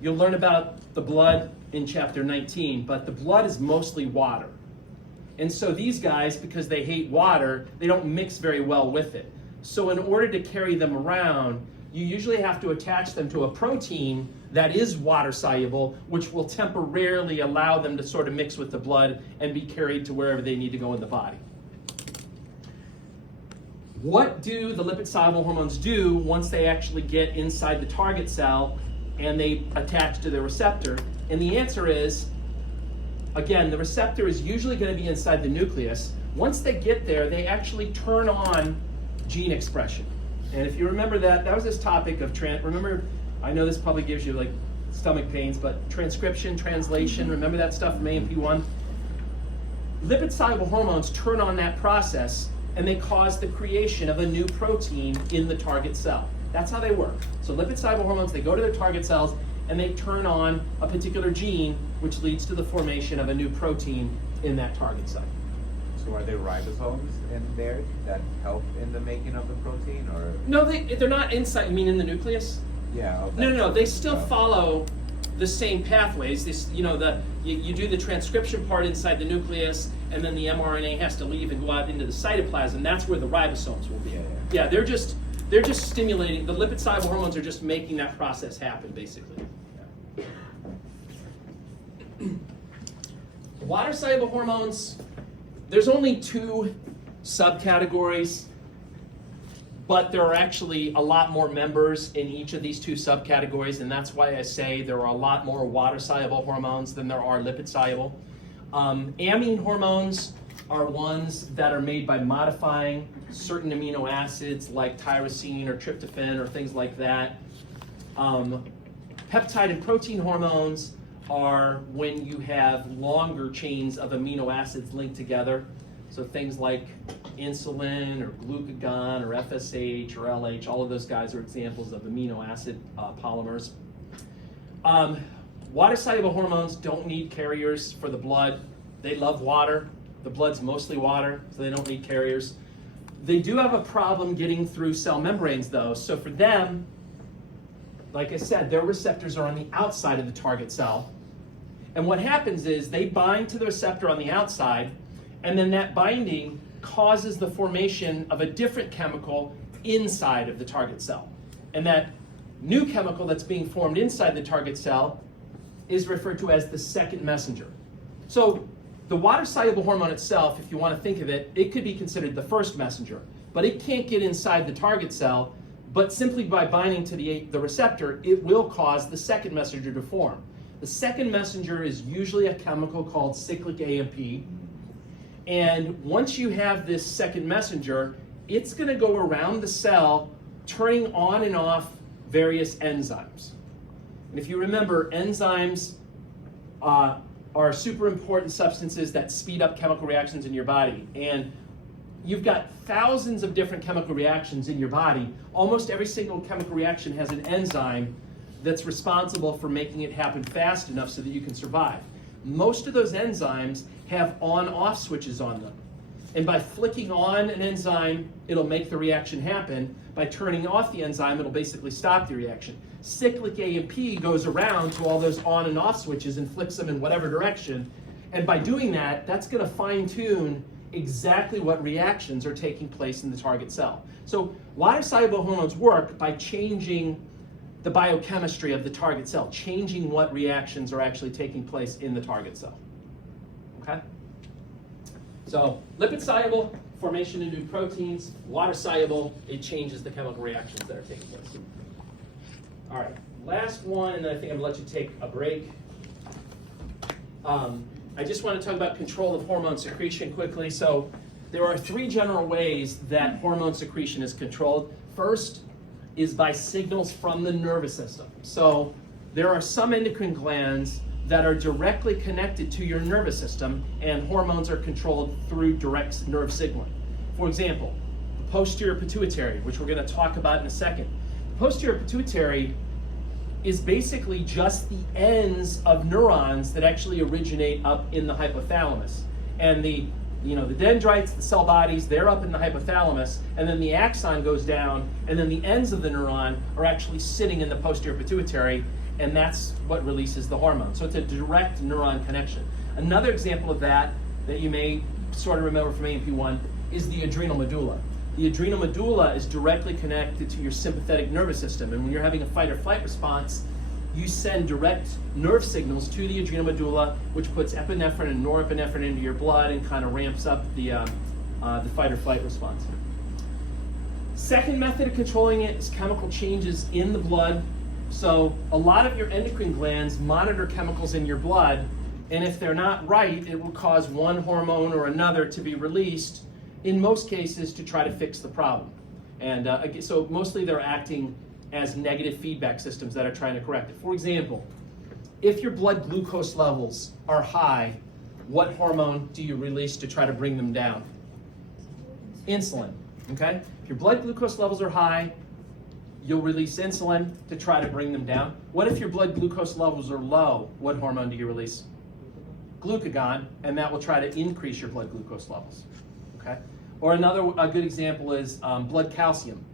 You'll learn about the blood in chapter 19, but the blood is mostly water. And so these guys, because they hate water, they don't mix very well with it. So in order to carry them around, you usually have to attach them to a protein that is water soluble, which will temporarily allow them to sort of mix with the blood and be carried to wherever they need to go in the body. What do the lipid soluble hormones do once they actually get inside the target cell and they attach to the receptor? And the answer is, again, the receptor is usually going to be inside the nucleus. Once they get there, they actually turn on gene expression. And if you remember that was this topic of, remember, I know this probably gives you like stomach pains, but transcription, translation, remember that stuff from AMP1? Lipid-soluble hormones turn on that process and they cause the creation of a new protein in the target cell. That's how they work. So lipid-soluble hormones, they go to their target cells and they turn on a particular gene, which leads to the formation of a new protein in that target cell. So are there ribosomes in there that help in the making of the protein, or? No, they're not inside. You mean in the nucleus? Yeah. No. They still follow the same pathways. You do the transcription part inside the nucleus, and then the mRNA has to leave and go out into the cytoplasm. That's where the ribosomes will be. Yeah, they're just stimulating. The lipid-soluble hormones are just making that process happen, basically. Water-soluble hormones. There's only 2 subcategories, but there are actually a lot more members in each of these 2 subcategories, and that's why I say there are a lot more water-soluble hormones than there are lipid-soluble. Amine hormones are ones that are made by modifying certain amino acids like tyrosine or tryptophan or things like that. Peptide and protein hormones are when you have longer chains of amino acids linked together. So things like insulin or glucagon or FSH or LH, all of those guys are examples of amino acid polymers. Water-soluble hormones don't need carriers for the blood. They love water. The blood's mostly water, so they don't need carriers. They do have a problem getting through cell membranes though. So for them, like I said, their receptors are on the outside of the target cell. And what happens is they bind to the receptor on the outside, and then that binding causes the formation of a different chemical inside of the target cell. And that new chemical that's being formed inside the target cell is referred to as the second messenger. So the water-soluble hormone itself, if you want to think of it, it could be considered the first messenger, but it can't get inside the target cell, but simply by binding to the receptor, it will cause the second messenger to form. The second messenger is usually a chemical called cyclic AMP, and once you have this second messenger, it's going to go around the cell turning on and off various enzymes. And if you remember, enzymes are super important substances that speed up chemical reactions in your body. And you've got thousands of different chemical reactions in your body. Almost every single chemical reaction has an enzyme that's responsible for making it happen fast enough so that you can survive. Most of those enzymes have on-off switches on them. And by flicking on an enzyme, it'll make the reaction happen. By turning off the enzyme, it'll basically stop the reaction. Cyclic AMP goes around to all those on and off switches and flicks them in whatever direction. And by doing that, that's going to fine-tune exactly what reactions are taking place in the target cell. So water-soluble hormones work by changing the biochemistry of the target cell, changing what reactions are actually taking place in the target cell. Okay? So lipid-soluble, formation of new proteins. Water-soluble, it changes the chemical reactions that are taking place. All right, last one, and then I think I'm going to let you take a break. I just want to talk about control of hormone secretion quickly. So there are three general ways that hormone secretion is controlled. First is by signals from the nervous system. So there are some endocrine glands that are directly connected to your nervous system, and hormones are controlled through direct nerve signaling. For example, the posterior pituitary, which we're going to talk about in a second. The posterior pituitary is basically just the ends of neurons that actually originate up in the hypothalamus. And the dendrites, the cell bodies, they're up in the hypothalamus, and then the axon goes down, and then the ends of the neuron are actually sitting in the posterior pituitary, and that's what releases the hormone. So it's a direct neuron connection. Another example of that you may sort of remember from AMP1 is the adrenal medulla. The adrenal medulla is directly connected to your sympathetic nervous system, and when you're having a fight or flight response, you send direct nerve signals to the adrenal medulla, which puts epinephrine and norepinephrine into your blood and kind of ramps up the fight or flight response. Second method of controlling it is chemical changes in the blood. So a lot of your endocrine glands monitor chemicals in your blood, and if they're not right, it will cause one hormone or another to be released, in most cases, to try to fix the problem. And so mostly they're acting as negative feedback systems that are trying to correct it. For example, if your blood glucose levels are high, what hormone do you release to try to bring them down? Insulin, okay? If your blood glucose levels are high, you'll release insulin to try to bring them down. What if your blood glucose levels are low? What hormone do you release? Glucagon, and that will try to increase your blood glucose levels, okay? Or a good example is blood calcium.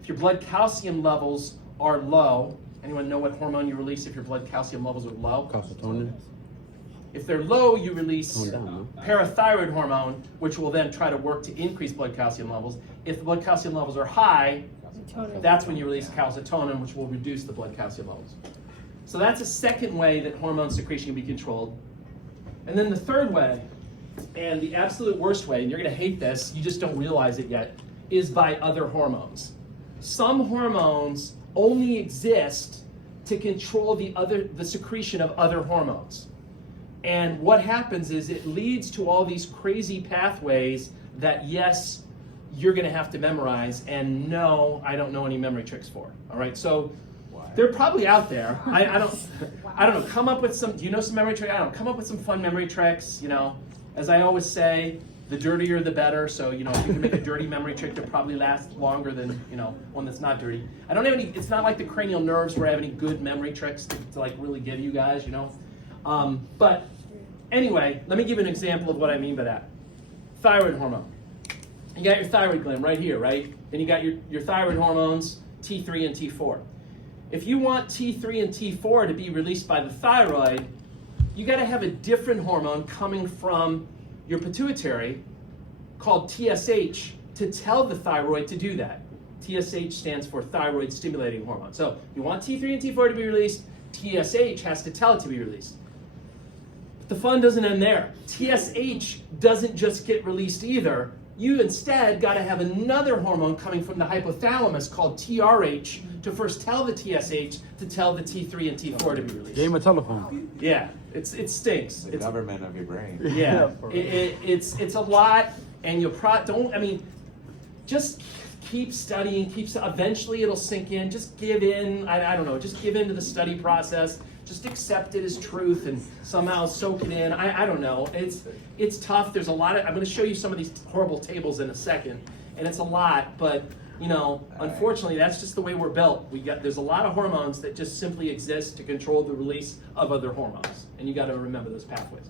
If your blood calcium levels are low, anyone know what hormone you release if your blood calcium levels are low? Calcitonin. If they're low, you release parathyroid hormone, which will then try to work to increase blood calcium levels. If the blood calcium levels are high, that's when you release calcitonin, which will reduce the blood calcium levels. So that's a second way that hormone secretion can be controlled. And then the third way, and the absolute worst way, and you're going to hate this, you just don't realize it yet, is by other hormones. Some hormones only exist to control the secretion of other hormones. And what happens is it leads to all these crazy pathways that, yes, you're going to have to memorize, and no, I don't know any memory tricks for. All right, so they're probably out there. I don't know. Come up with some. Do you know some memory tricks? I don't know. Come up with some fun memory tricks. You know, as I always say, the dirtier the better. So if you can make a dirty memory trick, it'll probably last longer than one that's not dirty. I don't have any. It's not like the cranial nerves where I have any good memory tricks to like really give you guys. But anyway, let me give you an example of what I mean by that. Thyroid hormone. You got your thyroid gland right here, right? And you got your thyroid hormones, T3 and T4. If you want T3 and T4 to be released by the thyroid, you got to have a different hormone coming from your pituitary called TSH to tell the thyroid to do that. TSH stands for thyroid stimulating hormone. So you want T3 and T4 to be released, TSH has to tell it to be released. But the fun doesn't end there. TSH doesn't just get released either. You instead got to have another hormone coming from the hypothalamus called TRH to first tell the TSH to tell the T3 and T4 to be released. Game of telephone. Yeah, it stinks. The government of your brain. Yeah, it's a lot, and you'll just keep studying, eventually it'll sink in. Just give in, I don't know, just give in to the study process. Just accept it as truth and somehow soak it in. I don't know. It's tough. There's a lot of, I'm going to show you some of these horrible tables in a second, and it's a lot, but unfortunately, that's just the way we're built. There's a lot of hormones that just simply exist to control the release of other hormones, and you got to remember those pathways.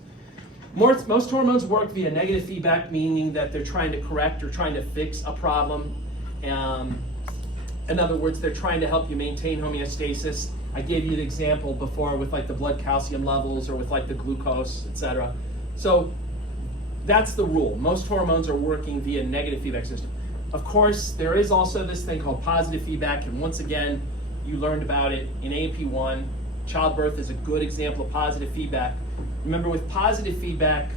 Most hormones work via negative feedback, meaning that they're trying to correct or trying to fix a problem. In other words, they're trying to help you maintain homeostasis. I gave you the example before with like the blood calcium levels or with like the glucose, etc. So that's the rule. Most hormones are working via negative feedback system. Of course, there is also this thing called positive feedback, and once again, you learned about it in AP1. Childbirth is a good example of positive feedback. Remember, with positive feedback,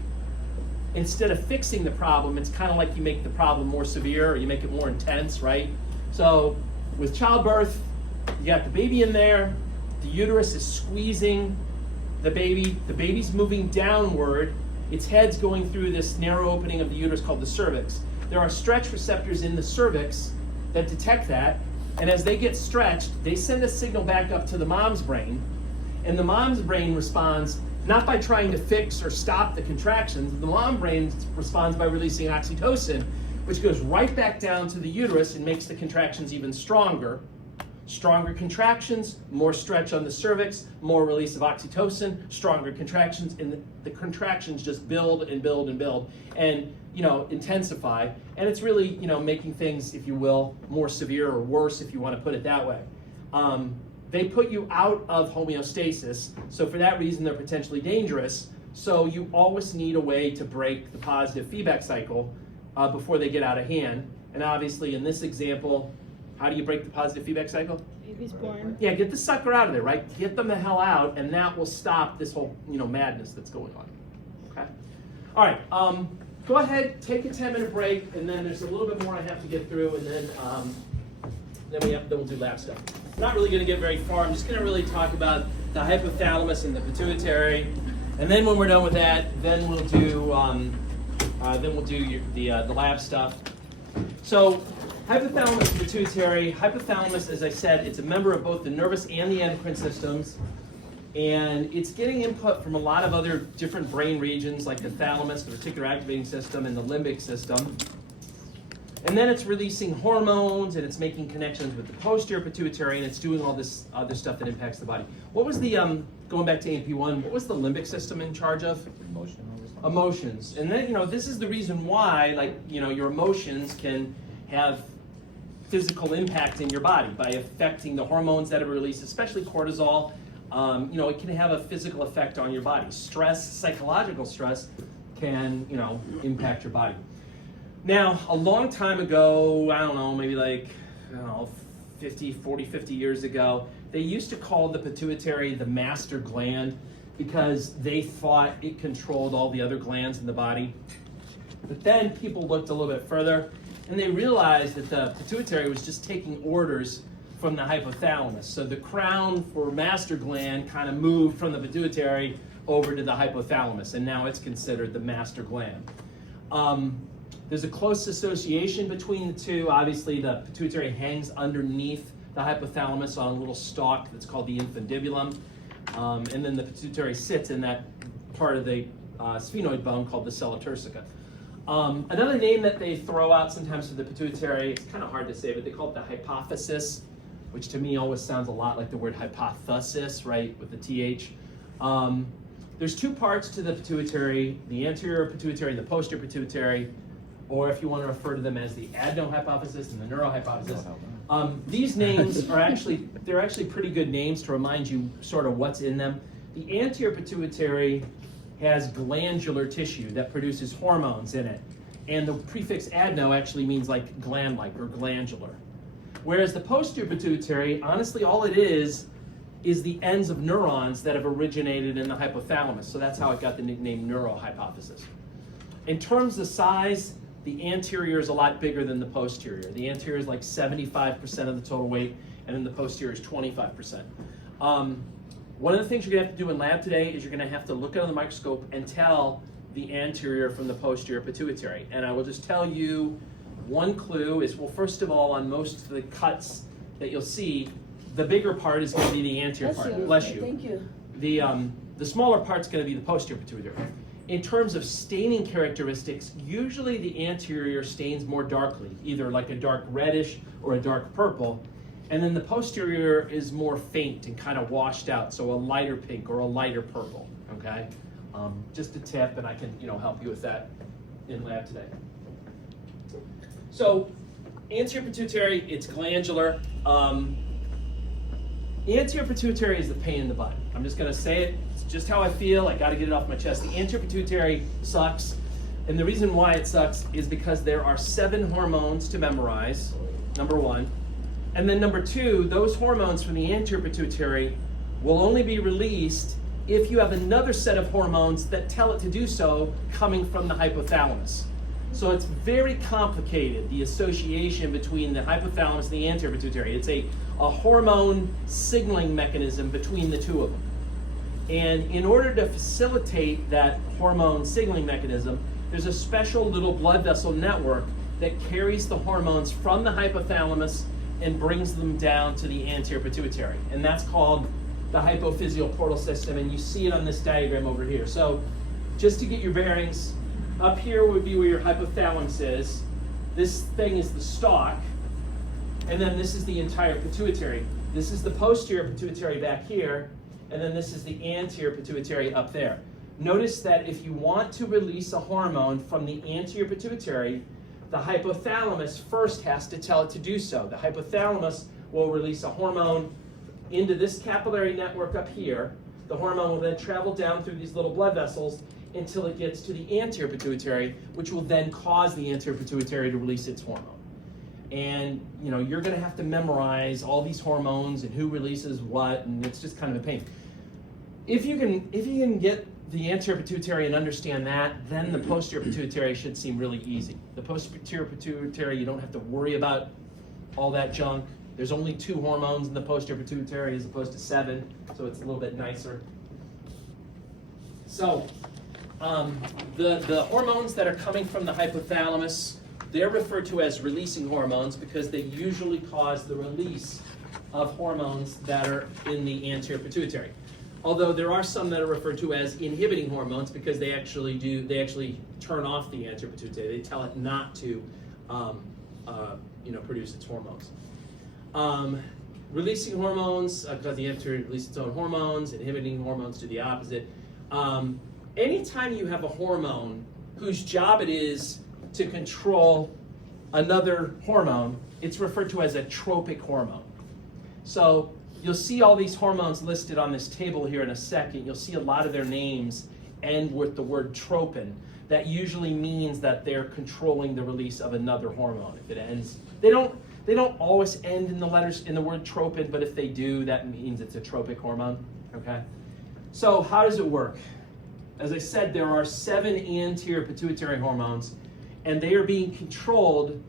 instead of fixing the problem, it's kind of like you make the problem more severe or you make it more intense, right? So with childbirth, you got the baby in there, the uterus is squeezing the baby's moving downward, its head's going through this narrow opening of the uterus called the cervix. There are stretch receptors in the cervix that detect that, and as they get stretched, they send a signal back up to the mom's brain, and the mom's brain responds not by trying to fix or stop the contractions. The mom brain responds by releasing oxytocin, which goes right back down to the uterus and makes the contractions even stronger. Stronger contractions, more stretch on the cervix, more release of oxytocin, stronger contractions, and the contractions just build and build and build and intensify. And it's really making things, if you will, more severe or worse, if you want to put it that way. They put you out of homeostasis, so for that reason they're potentially dangerous. So you always need a way to break the positive feedback cycle before they get out of hand. And obviously in this example, how do you break the positive feedback cycle? Baby's born. Yeah, get the sucker out of there, right? Get them the hell out, and that will stop this whole madness that's going on. Okay? All right, go ahead, take a 10-minute break, and then there's a little bit more I have to get through, and then we'll do lab stuff. I'm not really going to get very far. I'm just going to really talk about the hypothalamus and the pituitary, and then when we're done with that, then we'll do the lab stuff. So hypothalamus and pituitary. Hypothalamus, as I said, it's a member of both the nervous and the endocrine systems, and it's getting input from a lot of other different brain regions like the thalamus, the reticular activating system, and the limbic system. And then it's releasing hormones, and it's making connections with the posterior pituitary, and it's doing all this other stuff that impacts the body. What was the, going back to AP1, what was the limbic system in charge of? Emotions. And then, this is the reason why, your emotions can have physical impact in your body by affecting the hormones that are released, especially cortisol. It can have a physical effect on your body. Stress, psychological stress, can, impact your body. Now, a long time ago, I don't know, maybe 50 years ago, they used to call the pituitary the master gland because they thought it controlled all the other glands in the body. But then people looked a little bit further, and they realized that the pituitary was just taking orders from the hypothalamus. So the crown for master gland kind of moved from the pituitary over to the hypothalamus, and now it's considered the master gland. There's a close association between the two. Obviously, the pituitary hangs underneath the hypothalamus on a little stalk that's called the infundibulum, and then the pituitary sits in that part of the sphenoid bone called the sella turcica. Another name that they throw out sometimes for the pituitary, it's kind of hard to say, but they call it the hypophysis, which to me always sounds a lot like the word hypothesis, right, with the TH. There's two parts to the pituitary, the anterior pituitary and the posterior pituitary, or if you want to refer to them as the adenohypophysis and the neurohypophysis. These names are they're actually pretty good names to remind you sort of what's in them. The anterior pituitary has glandular tissue that produces hormones in it. And the prefix adno actually means like gland-like or glandular. Whereas the posterior pituitary, honestly, all it is the ends of neurons that have originated in the hypothalamus. So that's how it got the nickname neurohypophysis. In terms of size, the anterior is a lot bigger than the posterior. The anterior is like 75% of the total weight, and then the posterior is 25%. One of the things you're gonna have to do in lab today is you're gonna have to look under the microscope and tell the anterior from the posterior pituitary. And I will just tell you one clue is, well, first of all, on most of the cuts that you'll see, the bigger part is gonna be the anterior part. Bless you. Thank you. The smaller part's gonna be the posterior pituitary. In terms of staining characteristics, usually the anterior stains more darkly, either like a dark reddish or a dark purple, and then the posterior is more faint and kind of washed out, so a lighter pink or a lighter purple, okay? Just a tip, and I can help you with that in lab today. So, anterior pituitary, it's glandular. Anterior pituitary is the pain in the butt. I'm just gonna say it, it's just how I feel, I gotta get it off my chest. The anterior pituitary sucks, and the reason why it sucks is because there are 7 hormones to memorize, number 1. And then number 2, those hormones from the anterior pituitary will only be released if you have another set of hormones that tell it to do so coming from the hypothalamus. So it's very complicated, the association between the hypothalamus and the anterior pituitary. It's a hormone signaling mechanism between the two of them. And in order to facilitate that hormone signaling mechanism, there's a special little blood vessel network that carries the hormones from the hypothalamus and brings them down to the anterior pituitary. And that's called the hypophyseal portal system, and you see it on this diagram over here. So just to get your bearings, up here would be where your hypothalamus is. This thing is the stalk, and then this is the entire pituitary. This is the posterior pituitary back here, and then this is the anterior pituitary up there. Notice that if you want to release a hormone from the anterior pituitary, the hypothalamus first has to tell it to do so. The hypothalamus will release a hormone into this capillary network up here. The hormone will then travel down through these little blood vessels until it gets to the anterior pituitary, which will then cause the anterior pituitary to release its hormone. And you're gonna have to memorize all these hormones and who releases what, and it's just kind of a pain. If you can get the anterior pituitary and understand that, then the posterior pituitary should seem really easy. The posterior pituitary, you don't have to worry about all that junk. There's only 2 hormones in the posterior pituitary as opposed to 7, so it's a little bit nicer. So, the hormones that are coming from the hypothalamus, they're referred to as releasing hormones because they usually cause the release of hormones that are in the anterior pituitary. Although there are some that are referred to as inhibiting hormones because they actually turn off the anterior pituitary. They tell it not to produce its hormones. Releasing hormones, because the anterior releases its own hormones, inhibiting hormones do the opposite. Anytime you have a hormone whose job it is to control another hormone, it's referred to as a tropic hormone. So you'll see all these hormones listed on this table here in a second. You'll see a lot of their names end with the word tropin. That usually means that they're controlling the release of another hormone. If it ends, they don't always end in the letters in the word tropin, but if they do, that means it's a tropic hormone. Okay. So how does it work? As I said, there are 7 anterior pituitary hormones, and they are being controlled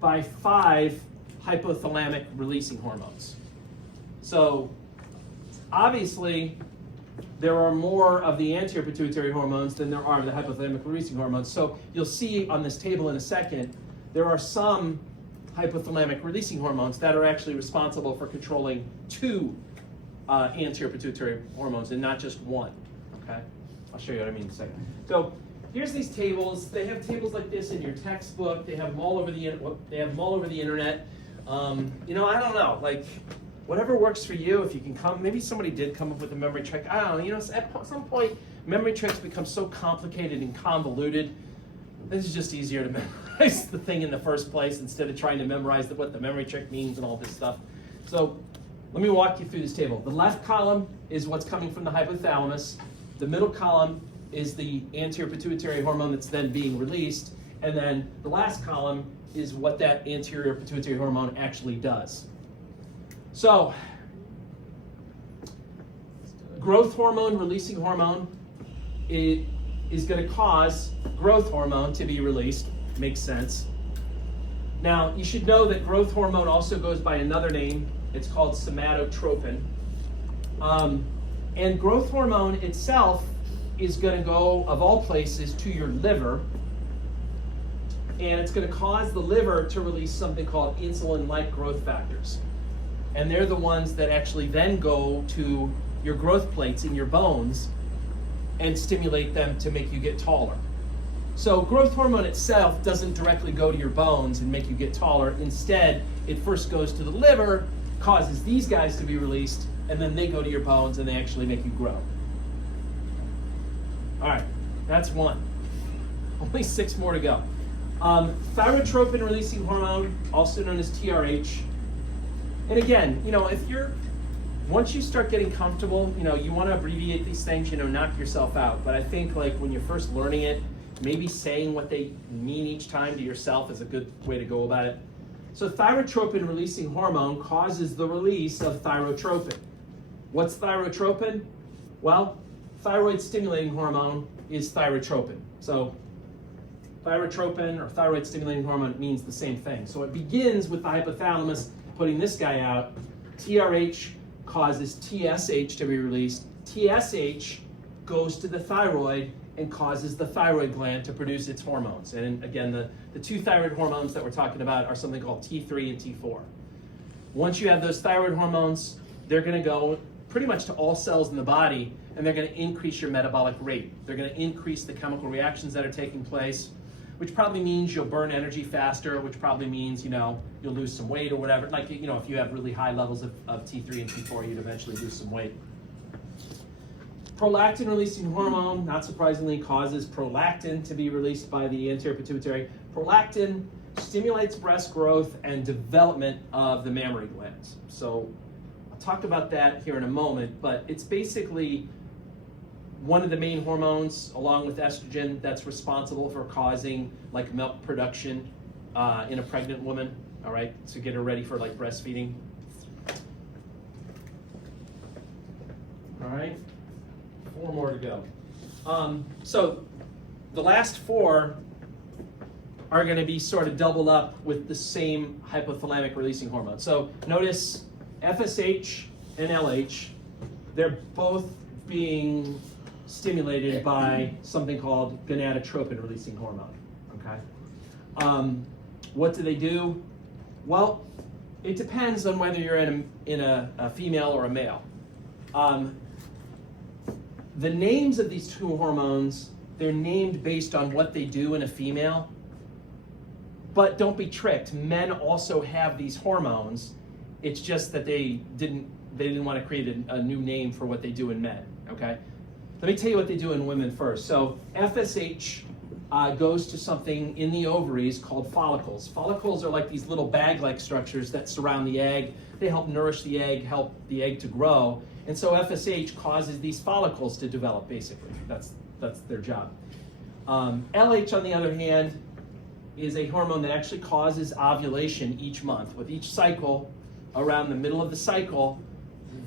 by 5 hypothalamic releasing hormones. So obviously, there are more of the anterior pituitary hormones than there are of the hypothalamic releasing hormones. So you'll see on this table in a second, there are some hypothalamic releasing hormones that are actually responsible for controlling 2 anterior pituitary hormones and not just 1, okay? I'll show you what I mean in a second. So here's these tables. They have tables like this in your textbook. They have them all over the internet. I don't know, like, whatever works for you, if you can come, maybe somebody did come up with a memory trick. I don't know, at some point, memory tricks become so complicated and convoluted. This is just easier to memorize the thing in the first place instead of trying to memorize what the memory trick means and all this stuff. So let me walk you through this table. The left column is what's coming from the hypothalamus. The middle column is the anterior pituitary hormone that's then being released. And then the last column is what that anterior pituitary hormone actually does. So, growth hormone, releasing hormone, it is going to cause growth hormone to be released. Makes sense. Now, you should know that growth hormone also goes by another name. It's called somatotropin. And growth hormone itself is going to go, of all places, to your liver. And it's going to cause the liver to release something called insulin-like growth factors. And they're the ones that actually then go to your growth plates in your bones and stimulate them to make you get taller. So growth hormone itself doesn't directly go to your bones and make you get taller. Instead, it first goes to the liver, causes these guys to be released, and then they go to your bones and they actually make you grow. All right, that's one. Only 6 more to go. Thyrotropin releasing hormone, also known as TRH. And again, once you start getting comfortable, you want to abbreviate these things, knock yourself out. But I think like when you're first learning it, maybe saying what they mean each time to yourself is a good way to go about it. So thyrotropin releasing hormone causes the release of thyrotropin. What's thyrotropin? Well, thyroid stimulating hormone is thyrotropin. So thyrotropin or thyroid stimulating hormone means the same thing. So it begins with the hypothalamus putting this guy out. TRH causes TSH to be released. TSH goes to the thyroid and causes the thyroid gland to produce its hormones. And again, the 2 thyroid hormones that we're talking about are something called T3 and T4. Once you have those thyroid hormones, they're going to go pretty much to all cells in the body, and they're going to increase your metabolic rate. They're going to increase the chemical reactions that are taking place, which probably means you'll burn energy faster, which probably means, you'll lose some weight or whatever. Like, if you have really high levels of T3 and T4, you'd eventually lose some weight. Prolactin releasing hormone, not surprisingly, causes prolactin to be released by the anterior pituitary. Prolactin stimulates breast growth and development of the mammary glands. So I'll talk about that here in a moment, but it's basically one of the main hormones, along with estrogen, that's responsible for causing like milk production in a pregnant woman, all right, to get her ready for like breastfeeding. All right. 4 more to go. So the last 4 are going to be sort of doubled up with the same hypothalamic releasing hormone. So notice FSH and LH, they're both being stimulated by something called gonadotropin releasing hormone. Okay. What do? Well, it depends on whether you're in a female or a male. The names of these 2 hormones, they're named based on what they do in a female. But don't be tricked. Men also have these hormones. It's just that they didn't want to create a new name for what they do in men. Okay? Let me tell you what they do in women first. So FSH goes to something in the ovaries called follicles. Follicles are like these little bag-like structures that surround the egg. They help nourish the egg, help the egg to grow. And so FSH causes these follicles to develop, basically. That's their job. LH, on the other hand, is a hormone that actually causes ovulation each month. With each cycle, around the middle of the cycle,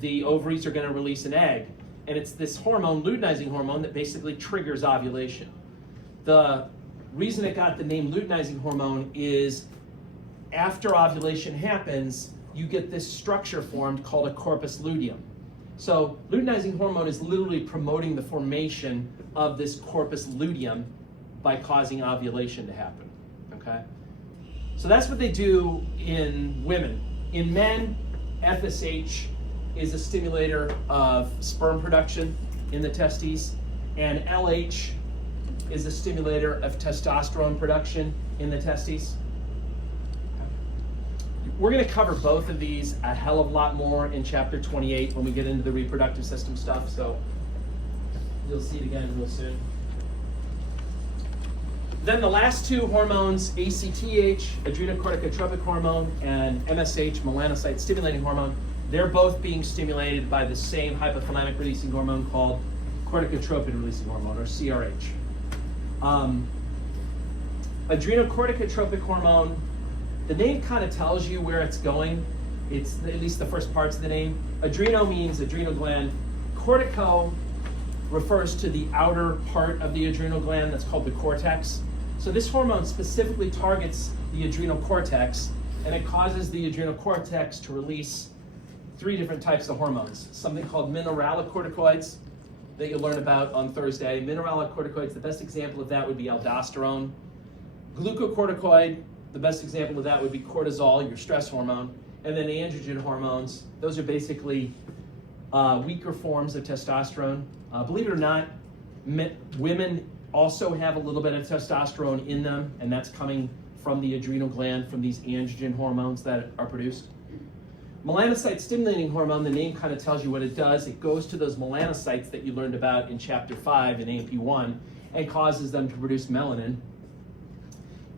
the ovaries are going to release an egg. And it's this hormone, luteinizing hormone, that basically triggers ovulation. The reason it got the name luteinizing hormone is after ovulation happens, you get this structure formed called a corpus luteum. So luteinizing hormone is literally promoting the formation of this corpus luteum by causing ovulation to happen, okay? So that's what they do in women. In men, FSH is a stimulator of sperm production in the testes, and LH is a stimulator of testosterone production in the testes. We're going to cover both of these a hell of a lot more in chapter 28 when we get into the reproductive system stuff, so you'll see it again real soon. Then the last 2 hormones, ACTH, adrenocorticotropic hormone, and MSH, melanocyte stimulating hormone, they're both being stimulated by the same hypothalamic releasing hormone called corticotropin releasing hormone, or CRH. Adrenocorticotropic hormone, the name kind of tells you where it's going. It's at least the first parts of the name. Adreno means adrenal gland. Cortico refers to the outer part of the adrenal gland that's called the cortex. So this hormone specifically targets the adrenal cortex, and it causes the adrenal cortex to release 3 different types of hormones. Something called mineralocorticoids that you'll learn about on Thursday. Mineralocorticoids, the best example of that would be aldosterone. Glucocorticoid, the best example of that would be cortisol, your stress hormone. And then androgen hormones, those are basically weaker forms of testosterone. Believe it or not, women also have a little bit of testosterone in them, and that's coming from the adrenal gland, from these androgen hormones that are produced. Melanocyte stimulating hormone, the name kind of tells you what it does. It goes to those melanocytes that you learned about in chapter 5 in AP1 and causes them to produce melanin.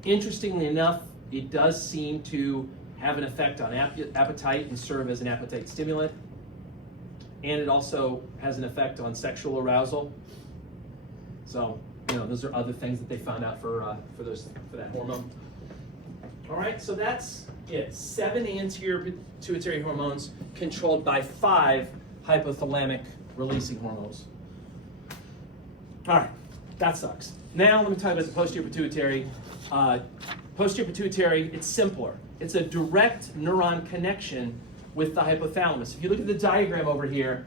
Interestingly enough, it does seem to have an effect on appetite and serve as an appetite stimulant. And it also has an effect on sexual arousal. So, those are other things that they found out for that hormone. All right, so that's it. 7 anterior pituitary hormones controlled by 5 hypothalamic releasing hormones. All right, that sucks. Now let me tell you about the posterior pituitary. Posterior pituitary, it's simpler. It's a direct neuron connection with the hypothalamus. If you look at the diagram over here,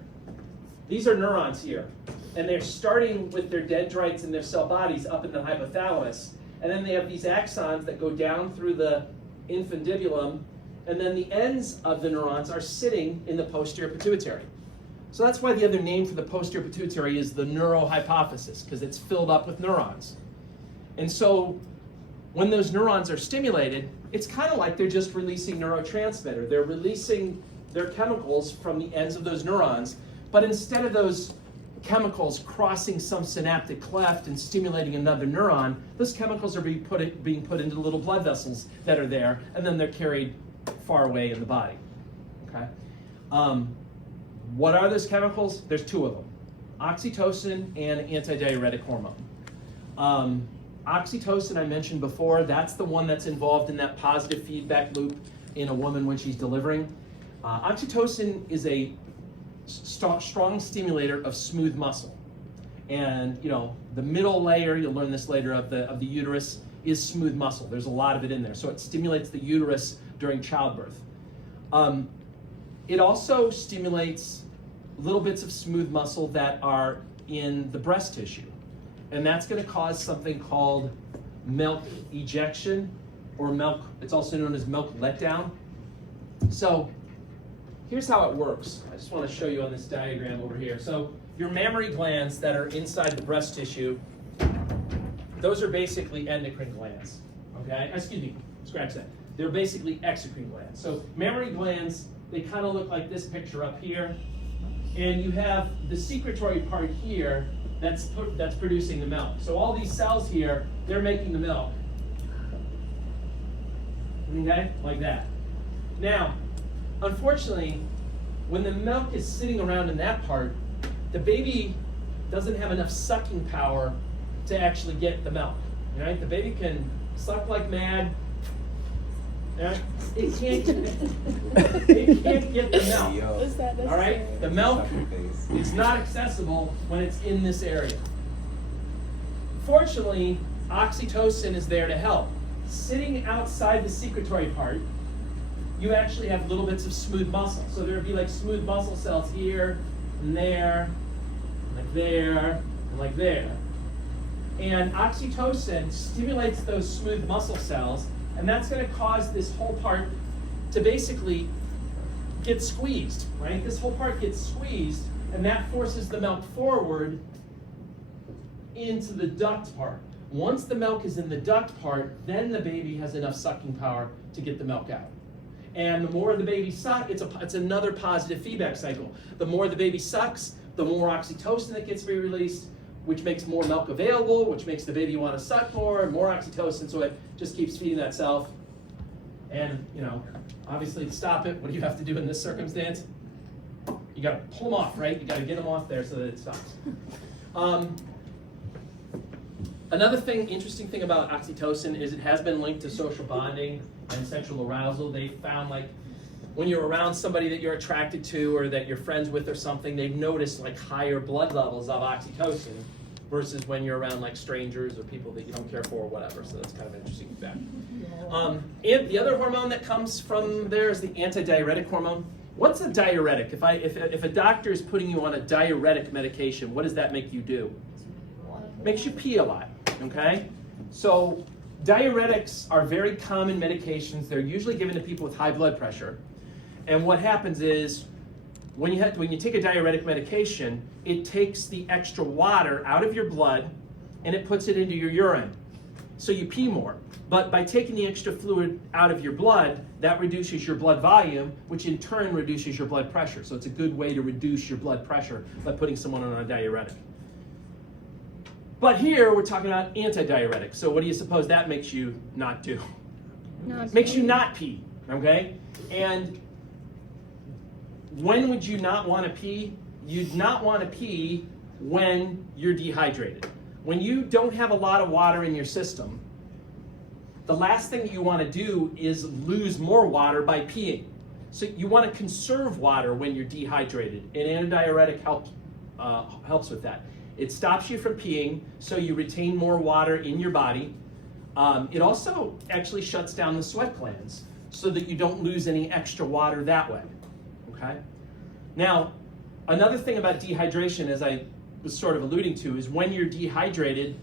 these are neurons here. And they're starting with their dendrites and their cell bodies up in the hypothalamus. And then they have these axons that go down through the infundibulum. And then the ends of the neurons are sitting in the posterior pituitary. So that's why the other name for the posterior pituitary is the neurohypophysis, because it's filled up with neurons. And so when those neurons are stimulated, it's kind of like they're just releasing neurotransmitter. They're releasing their chemicals from the ends of those neurons, but instead of those chemicals crossing some synaptic cleft and stimulating another neuron, those chemicals are being put into little blood vessels that are there, and then they're carried far away in the body. Okay. What are those chemicals? There's 2 of them: oxytocin and antidiuretic hormone. Oxytocin, I mentioned before, that's the one that's involved in that positive feedback loop in a woman when she's delivering. Oxytocin is a strong stimulator of smooth muscle. And the middle layer, you'll learn this later, of the uterus is smooth muscle. There's a lot of it in there. So it stimulates the uterus during childbirth. It also stimulates little bits of smooth muscle that are in the breast tissue. And that's going to cause something called milk ejection, or it's also known as milk letdown. So here's how it works. I just want to show you on this diagram over here. So your mammary glands that are inside the breast tissue, those are basically endocrine glands. Okay? Excuse me, scratch that. They're basically exocrine glands. So mammary glands, they kind of look like this picture up here. And you have the secretory part here that's producing the milk. So all these cells here, they're making the milk. Okay? Like that. Now, unfortunately, when the milk is sitting around in that part, the baby doesn't have enough sucking power to actually get the milk. Right? The baby can suck like mad. Right? It can't get the milk. All right? The milk is not accessible when it's in this area. Fortunately, oxytocin is there to help. Sitting outside the secretory part, you actually have little bits of smooth muscle. So there would be like smooth muscle cells here and there, like there, and like there. And oxytocin stimulates those smooth muscle cells, and that's going to cause this whole part to basically get squeezed, right? This whole part gets squeezed, and that forces the milk forward into the duct part. Once the milk is in the duct part, then the baby has enough sucking power to get the milk out. And the more the baby sucks, it's another positive feedback cycle. The more the baby sucks, the more oxytocin that gets released, which makes more milk available, which makes the baby want to suck more, and more oxytocin, so it just keeps feeding that self. And, obviously to stop it, what do you have to do in this circumstance? You got to pull them off, right? You got to get them off there so that it stops. Another interesting thing about oxytocin is it has been linked to social bonding and sexual arousal. They found like when you're around somebody that you're attracted to or that you're friends with or something, they've noticed like higher blood levels of oxytocin versus when you're around like strangers or people that you don't care for or whatever. So that's kind of an interesting fact. And the other hormone that comes from there is the antidiuretic hormone. What's a diuretic? If a doctor is putting you on a diuretic medication, what does that make you do? Makes you pee a lot, okay? So diuretics are very common medications. They're usually given to people with high blood pressure. And what happens is when you take a diuretic medication, it takes the extra water out of your blood and it puts it into your urine. So you pee more. But by taking the extra fluid out of your blood, that reduces your blood volume, which in turn reduces your blood pressure. So it's a good way to reduce your blood pressure by putting someone on a diuretic. But here we're talking about antidiuretics. So what do you suppose that makes you not do? Makes you not pee, okay? And when would you not want to pee? You'd not want to pee when you're dehydrated. When you don't have a lot of water in your system, the last thing that you want to do is lose more water by peeing. So you want to conserve water when you're dehydrated. An antidiuretic helps with that. It stops you from peeing, so you retain more water in your body. It also actually shuts down the sweat glands so that you don't lose any extra water that way, okay? Now, another thing about dehydration, as I was sort of alluding to, is when you're dehydrated,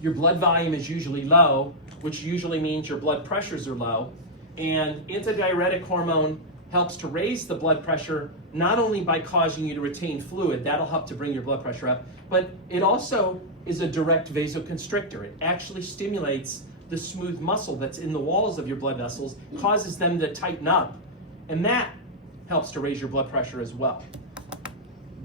your blood volume is usually low, which usually means your blood pressures are low, and antidiuretic hormone helps to raise the blood pressure not only by causing you to retain fluid, that'll help to bring your blood pressure up, but it also is a direct vasoconstrictor. It actually stimulates the smooth muscle that's in the walls of your blood vessels, causes them to tighten up, and that helps to raise your blood pressure as well.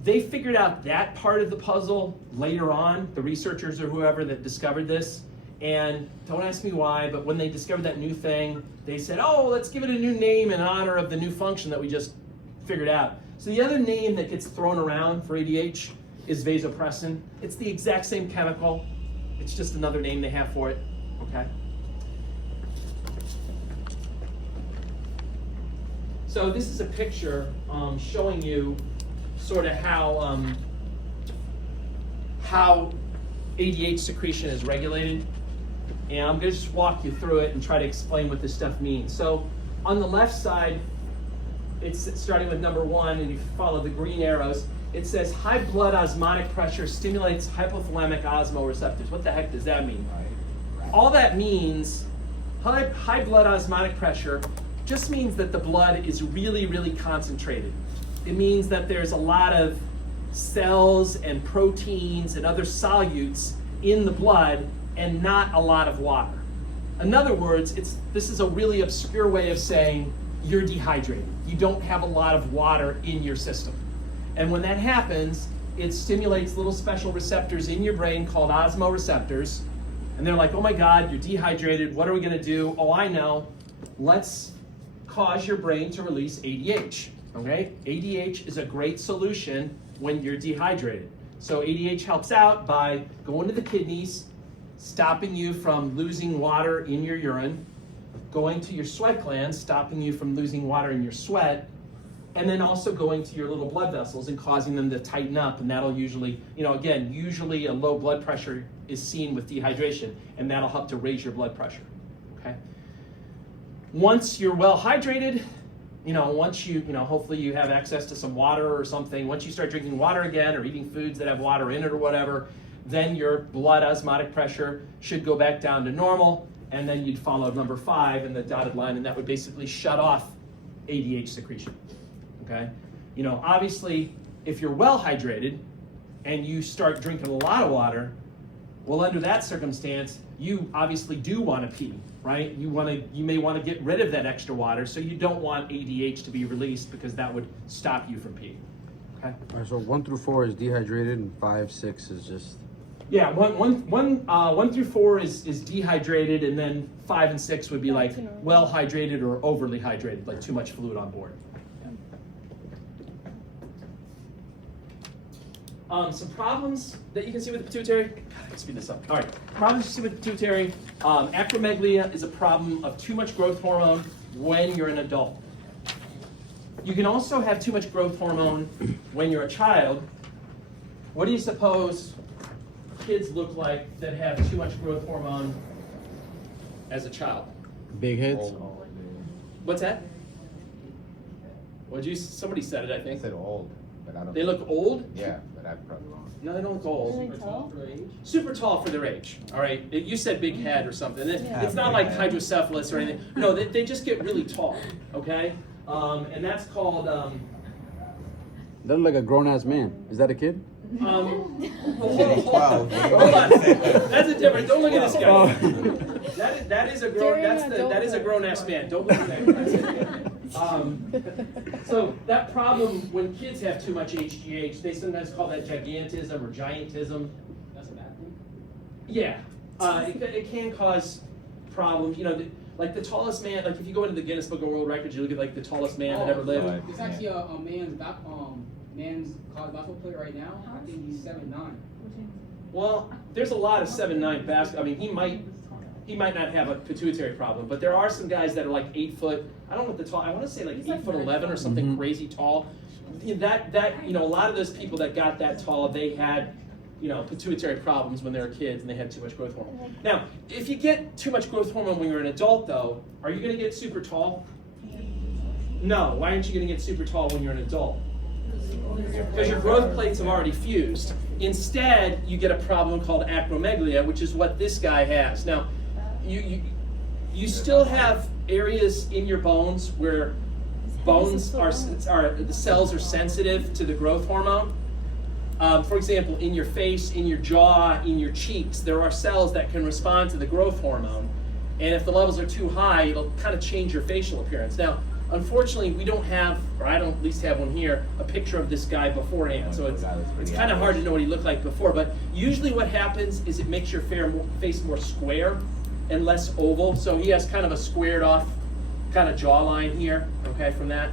They figured out that part of the puzzle later on, the researchers or whoever that discovered this, and don't ask me why, but when they discovered that new thing, they said, oh, let's give it a new name in honor of the new function that we just figured out. So the other name that gets thrown around for ADH is vasopressin. It's the exact same chemical. It's just another name they have for it, okay? So this is a picture showing you sort of how ADH secretion is regulated. And I'm going to just walk you through it and try to explain what this stuff means. So on the left side, it's starting with number 1, and you follow the green arrows. It says high blood osmotic pressure stimulates hypothalamic osmoreceptors. What the heck does that mean? All that means, high blood osmotic pressure just means that the blood is really, really concentrated. It means that there's a lot of cells and proteins and other solutes in the blood and not a lot of water. In other words, this is a really obscure way of saying you're dehydrated. You don't have a lot of water in your system. And when that happens, it stimulates little special receptors in your brain called osmoreceptors. And they're like, oh my God, you're dehydrated. What are we gonna do? Oh, I know. Let's cause your brain to release ADH, okay? ADH is a great solution when you're dehydrated. So ADH helps out by going to the kidneys, stopping you from losing water in your urine, going to your sweat glands, stopping you from losing water in your sweat, and then also going to your little blood vessels and causing them to tighten up, and that'll usually, again, usually a low blood pressure is seen with dehydration, and that'll help to raise your blood pressure, okay? Once you're well hydrated, once hopefully you have access to some water or something, once you start drinking water again or eating foods that have water in it or whatever, then your blood osmotic pressure should go back down to normal, and then you'd follow number 5 in the dotted line, and that would basically shut off ADH secretion, okay? Obviously, if you're well hydrated and you start drinking a lot of water, well, under that circumstance, you obviously do want to pee, right? You may want to get rid of that extra water, so you don't want ADH to be released because that would stop you from peeing, okay? All right, so 1 through 4 is dehydrated, and 5, 6 is just... Yeah, 1 through 4 is dehydrated, and then 5 and 6 would be like well hydrated or overly hydrated, like too much fluid on board. Some problems that you can see with the pituitary. God, I can speed this up. All right, problems you see with the pituitary. Acromegalia is a problem of too much growth hormone when you're an adult. You can also have too much growth hormone when you're a child. What do you suppose kids look like that have too much growth hormone as a child? Big heads. What's that? Somebody said it, I I think. said old, but I don't. They look old? Yeah, but I'm probably wrong. No, they don't look old. Really tall? Super tall for their age. All right, you said big head or something. Yeah. It's not like hydrocephalus or anything. No, they just get really tall. Okay, and that's called. They look like a grown ass man. Is that a kid? Hold Wow. on. That's a different. Don't look at this guy. That is a grown. That is a grown ass man. Don't look at that. So that problem when kids have too much HGH, they sometimes call that gigantism or giantism. That's a bad thing. Yeah, it can cause problems. You know, like the tallest man. Like if you go into the Guinness Book of World Records, you look at like the tallest man that ever lived. There's actually a man's college basketball player right now. I think he's 7'9". Well, there's a lot of 7'9" basketball. I mean, he might not have a pituitary problem, but there are some guys that are like 8 foot. I don't know what the tall. I want to say like 8'11" or something crazy tall. That you know, a lot of those people that got that tall, they had, you know, pituitary problems when they were kids and they had too much growth hormone. Now, if you get too much growth hormone when you're an adult, though, are you going to get super tall? No. Why aren't you going to get super tall when you're an adult? Because your growth plates have already fused. Instead, you get a problem called acromegalia, which is what this guy has. Now, you still have areas in your bones where bones are the cells are sensitive to the growth hormone. For example, in your face, in your jaw, in your cheeks, there are cells that can respond to the growth hormone. And if the levels are too high, it'll kind of change your facial appearance. Now, unfortunately, we don't have, or I don't at least have one here, a picture of this guy beforehand. So it's kind of hard to know what he looked like before. But usually what happens is it makes your face more square and less oval. So he has kind of a squared off kind of jawline here, okay, from that.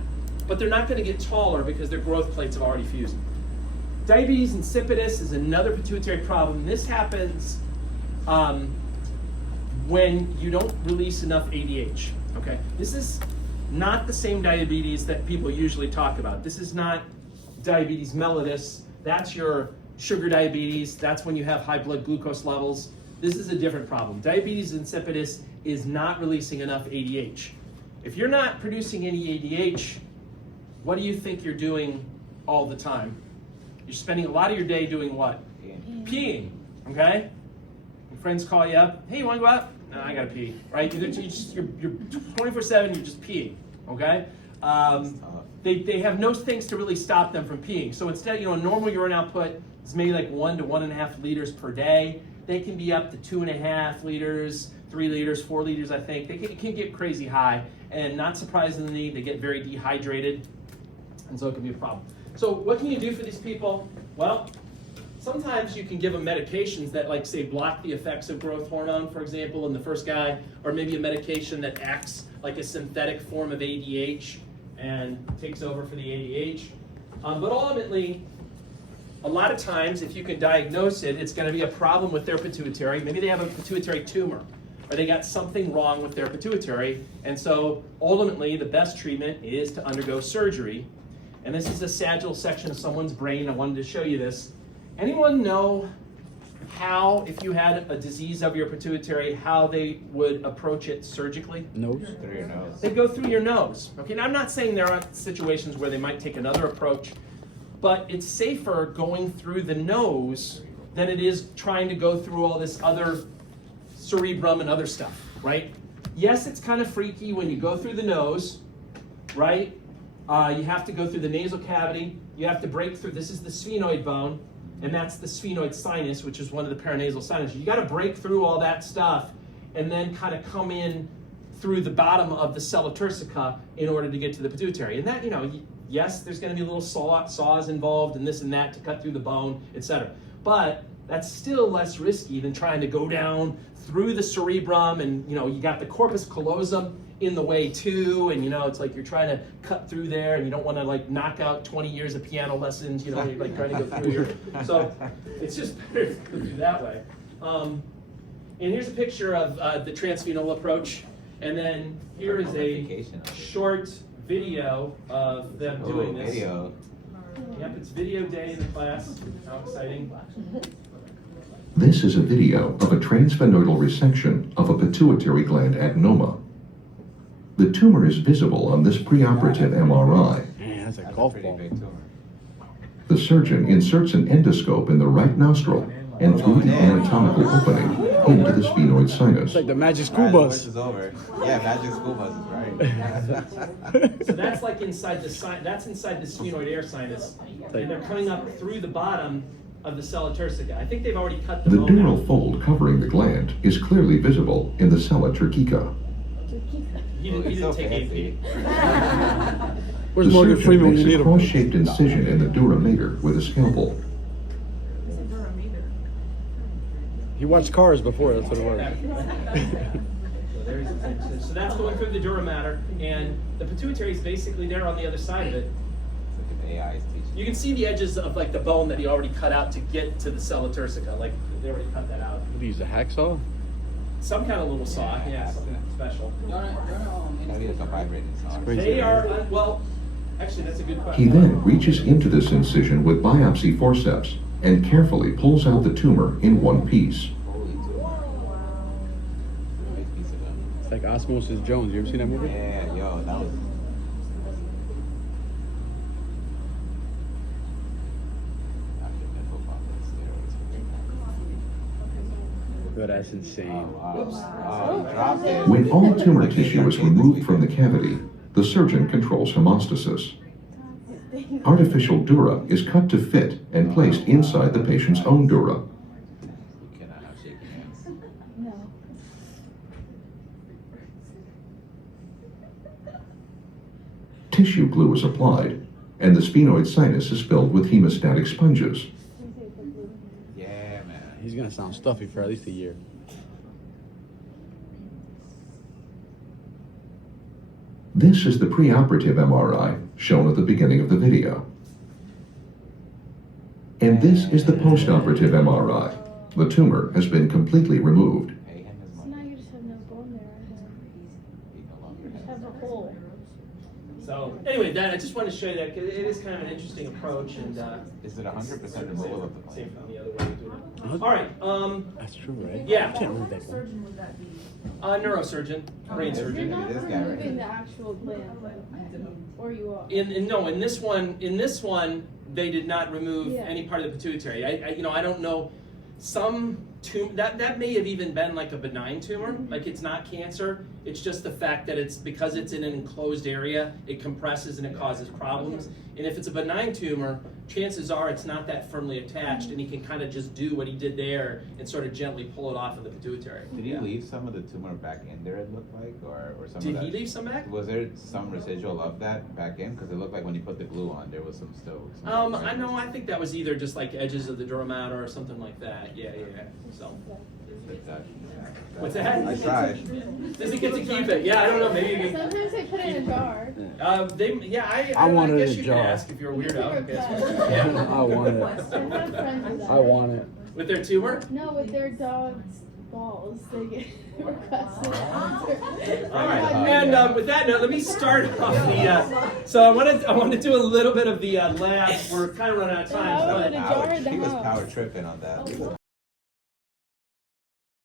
But they're not going to get taller because their growth plates have already fused. Diabetes insipidus is another pituitary problem. This happens when you don't release enough ADH, okay? This is not the same diabetes that people usually talk about. This is not diabetes mellitus. That's your sugar diabetes. That's when you have high blood glucose levels. This is a different problem. Diabetes insipidus is not releasing enough ADH. If you're not producing any ADH, what do you think you're doing all the time? You're spending a lot of your day doing what? Peeing, okay? Your friends call you up, hey, you wanna go out? No, I gotta pee, right? You're 24/7, you're just peeing, okay? They have no things to really stop them from peeing. So instead, you know, a normal urine output is maybe like 1 to 1.5 liters per day. They can be up to 2.5 liters, 3 liters, 4 liters, I think. It can get crazy high, and not surprisingly, they get very dehydrated, and so it can be a problem. So what can you do for these people? Well, sometimes you can give them medications that, like, say, block the effects of growth hormone, for example, in the first guy, or maybe a medication that acts like a synthetic form of ADH and takes over for the ADH. But ultimately, a lot of times, if you can diagnose it, it's going to be a problem with their pituitary. Maybe they have a pituitary tumor, or they got something wrong with their pituitary. And so ultimately, the best treatment is to undergo surgery. And this is a sagittal section of someone's brain. I wanted to show you this. Anyone know how, if you had a disease of your pituitary, how they would approach it surgically? Nose. Through your nose. They go through your nose. Okay, now I'm not saying there aren't situations where they might take another approach, but it's safer going through the nose than it is trying to go through all this other cerebrum and other stuff, right? Yes, it's kind of freaky when you go through the nose, right? You have to go through the nasal cavity. You have to break through, this is the sphenoid bone, and that's the sphenoid sinus, which is one of the paranasal sinuses. You got to break through all that stuff and then kind of come in through the bottom of the sella turcica in order to get to the pituitary. And that, you know, yes, there's going to be little saws involved and this and that to cut through the bone, etc. But that's still less risky than trying to go down through the cerebrum, and you got the corpus callosum in the way too, and it's like you're trying to cut through there, and you don't want to like knock out 20 years of piano lessons, you're like trying to go through your, so it's just better to do that way. And here's a picture of the transphenol approach, and then here is a short video of them doing this. Video. Yep, it's video day in the class. How exciting. This is a video of a transphenoidal resection of a pituitary gland adenoma. The tumor is visible on this preoperative MRI. Man, that's a That's a golf pretty ball. big tumor. The surgeon inserts an endoscope in the right nostril and through the anatomical opening into the sphenoid sinus. It's like the magic school Alright, the bus. wish is over. Yeah, magic school bus is right. So that's like inside the that's inside the sphenoid air sinus, and they're coming up through the bottom of the sella turcica. I think they've already cut the The bone out. dural fold covering the gland is clearly visible in the sella turcica. He didn't It's so take fancy. AP. Where's The Morgan surgeon Freeman when makes you a need him? cross-shaped incision in the dura mater with a scalpel. He watched Cars before, that's what it was. So that's going through the dura mater, and the pituitary is basically there on the other side of it. It's like an AI is teaching. You can see the edges of like the bone that he already cut out to get to the sella turcica. Like they already cut that out. What do you use, a hacksaw? Some kind of little saw, Yeah, yeah, that's something it. special. Maybe it's a vibrating sound. Crazy. They are well. Actually, that's a good question. He then reaches into this incision with biopsy forceps and carefully pulls out the tumor in one piece. Holy tumor. Big piece of them. It's like Osmosis Jones. You ever seen that movie? Yeah, yo, that was. After nipple pop steroids. Yo, that's insane. Oh, wow. Oh, you dropped it. When all tumor tissue is removed from the cavity, the surgeon controls hemostasis. Artificial dura is cut to fit and placed inside the patient's own dura. You cannot have shaky hands. No. Tissue glue is applied, and the sphenoid sinus is filled with hemostatic sponges. Yeah, man. He's gonna sound stuffy for at least a year. This is the preoperative MRI shown at the beginning of the video. And this is the postoperative MRI. The tumor has been completely removed. Pay him his So now money. you just have no bone there. He no longer You just has have a hole. So anyway, that I just wanted to show you that 'cause it is kind of an interesting approach, and Is it 100% removal of the same gland? from the other way of doing it. All right, That's true, right? Yeah. I can't read that one. Surgeon would that be? neurosurgeon, brain Yes. You're surgeon. not This guy right removing here. the actual gland, or you are. In this one, they did not remove Yeah. any part of the pituitary. I don't know. Some that may have even been like a benign tumor, like it's not cancer. It's just the fact that because it's in an enclosed area, it compresses and it causes problems. And if it's a benign tumor, chances are it's not that firmly attached, and he can kind of just do what he did there and sort of gently pull it off of the pituitary. Did he leave some of the tumor back in there, it looked like? Or some Did of that? he leave some back? Was there some residual of that back in? Because it looked like when he put the glue on, there was some still. I know. I think that was either just like edges of the dura mater or something like that. Yeah. So, what's that? I tried. Does he get to keep it? Yeah, I don't know. Maybe you can. Sometimes they put it in a jar. I want it guess in a you jar. can ask if you're a weirdo. I Favorite guess. pet. Yeah. I want it. I have friends with that. I want it. With their tumor. No, with their dog's balls, they get requested. All right. And with that note, let me start off the. So I want to do a little bit of the lab. We're kind of running out of time, Yeah, I but. would- a jar in the He was house. power tripping on that.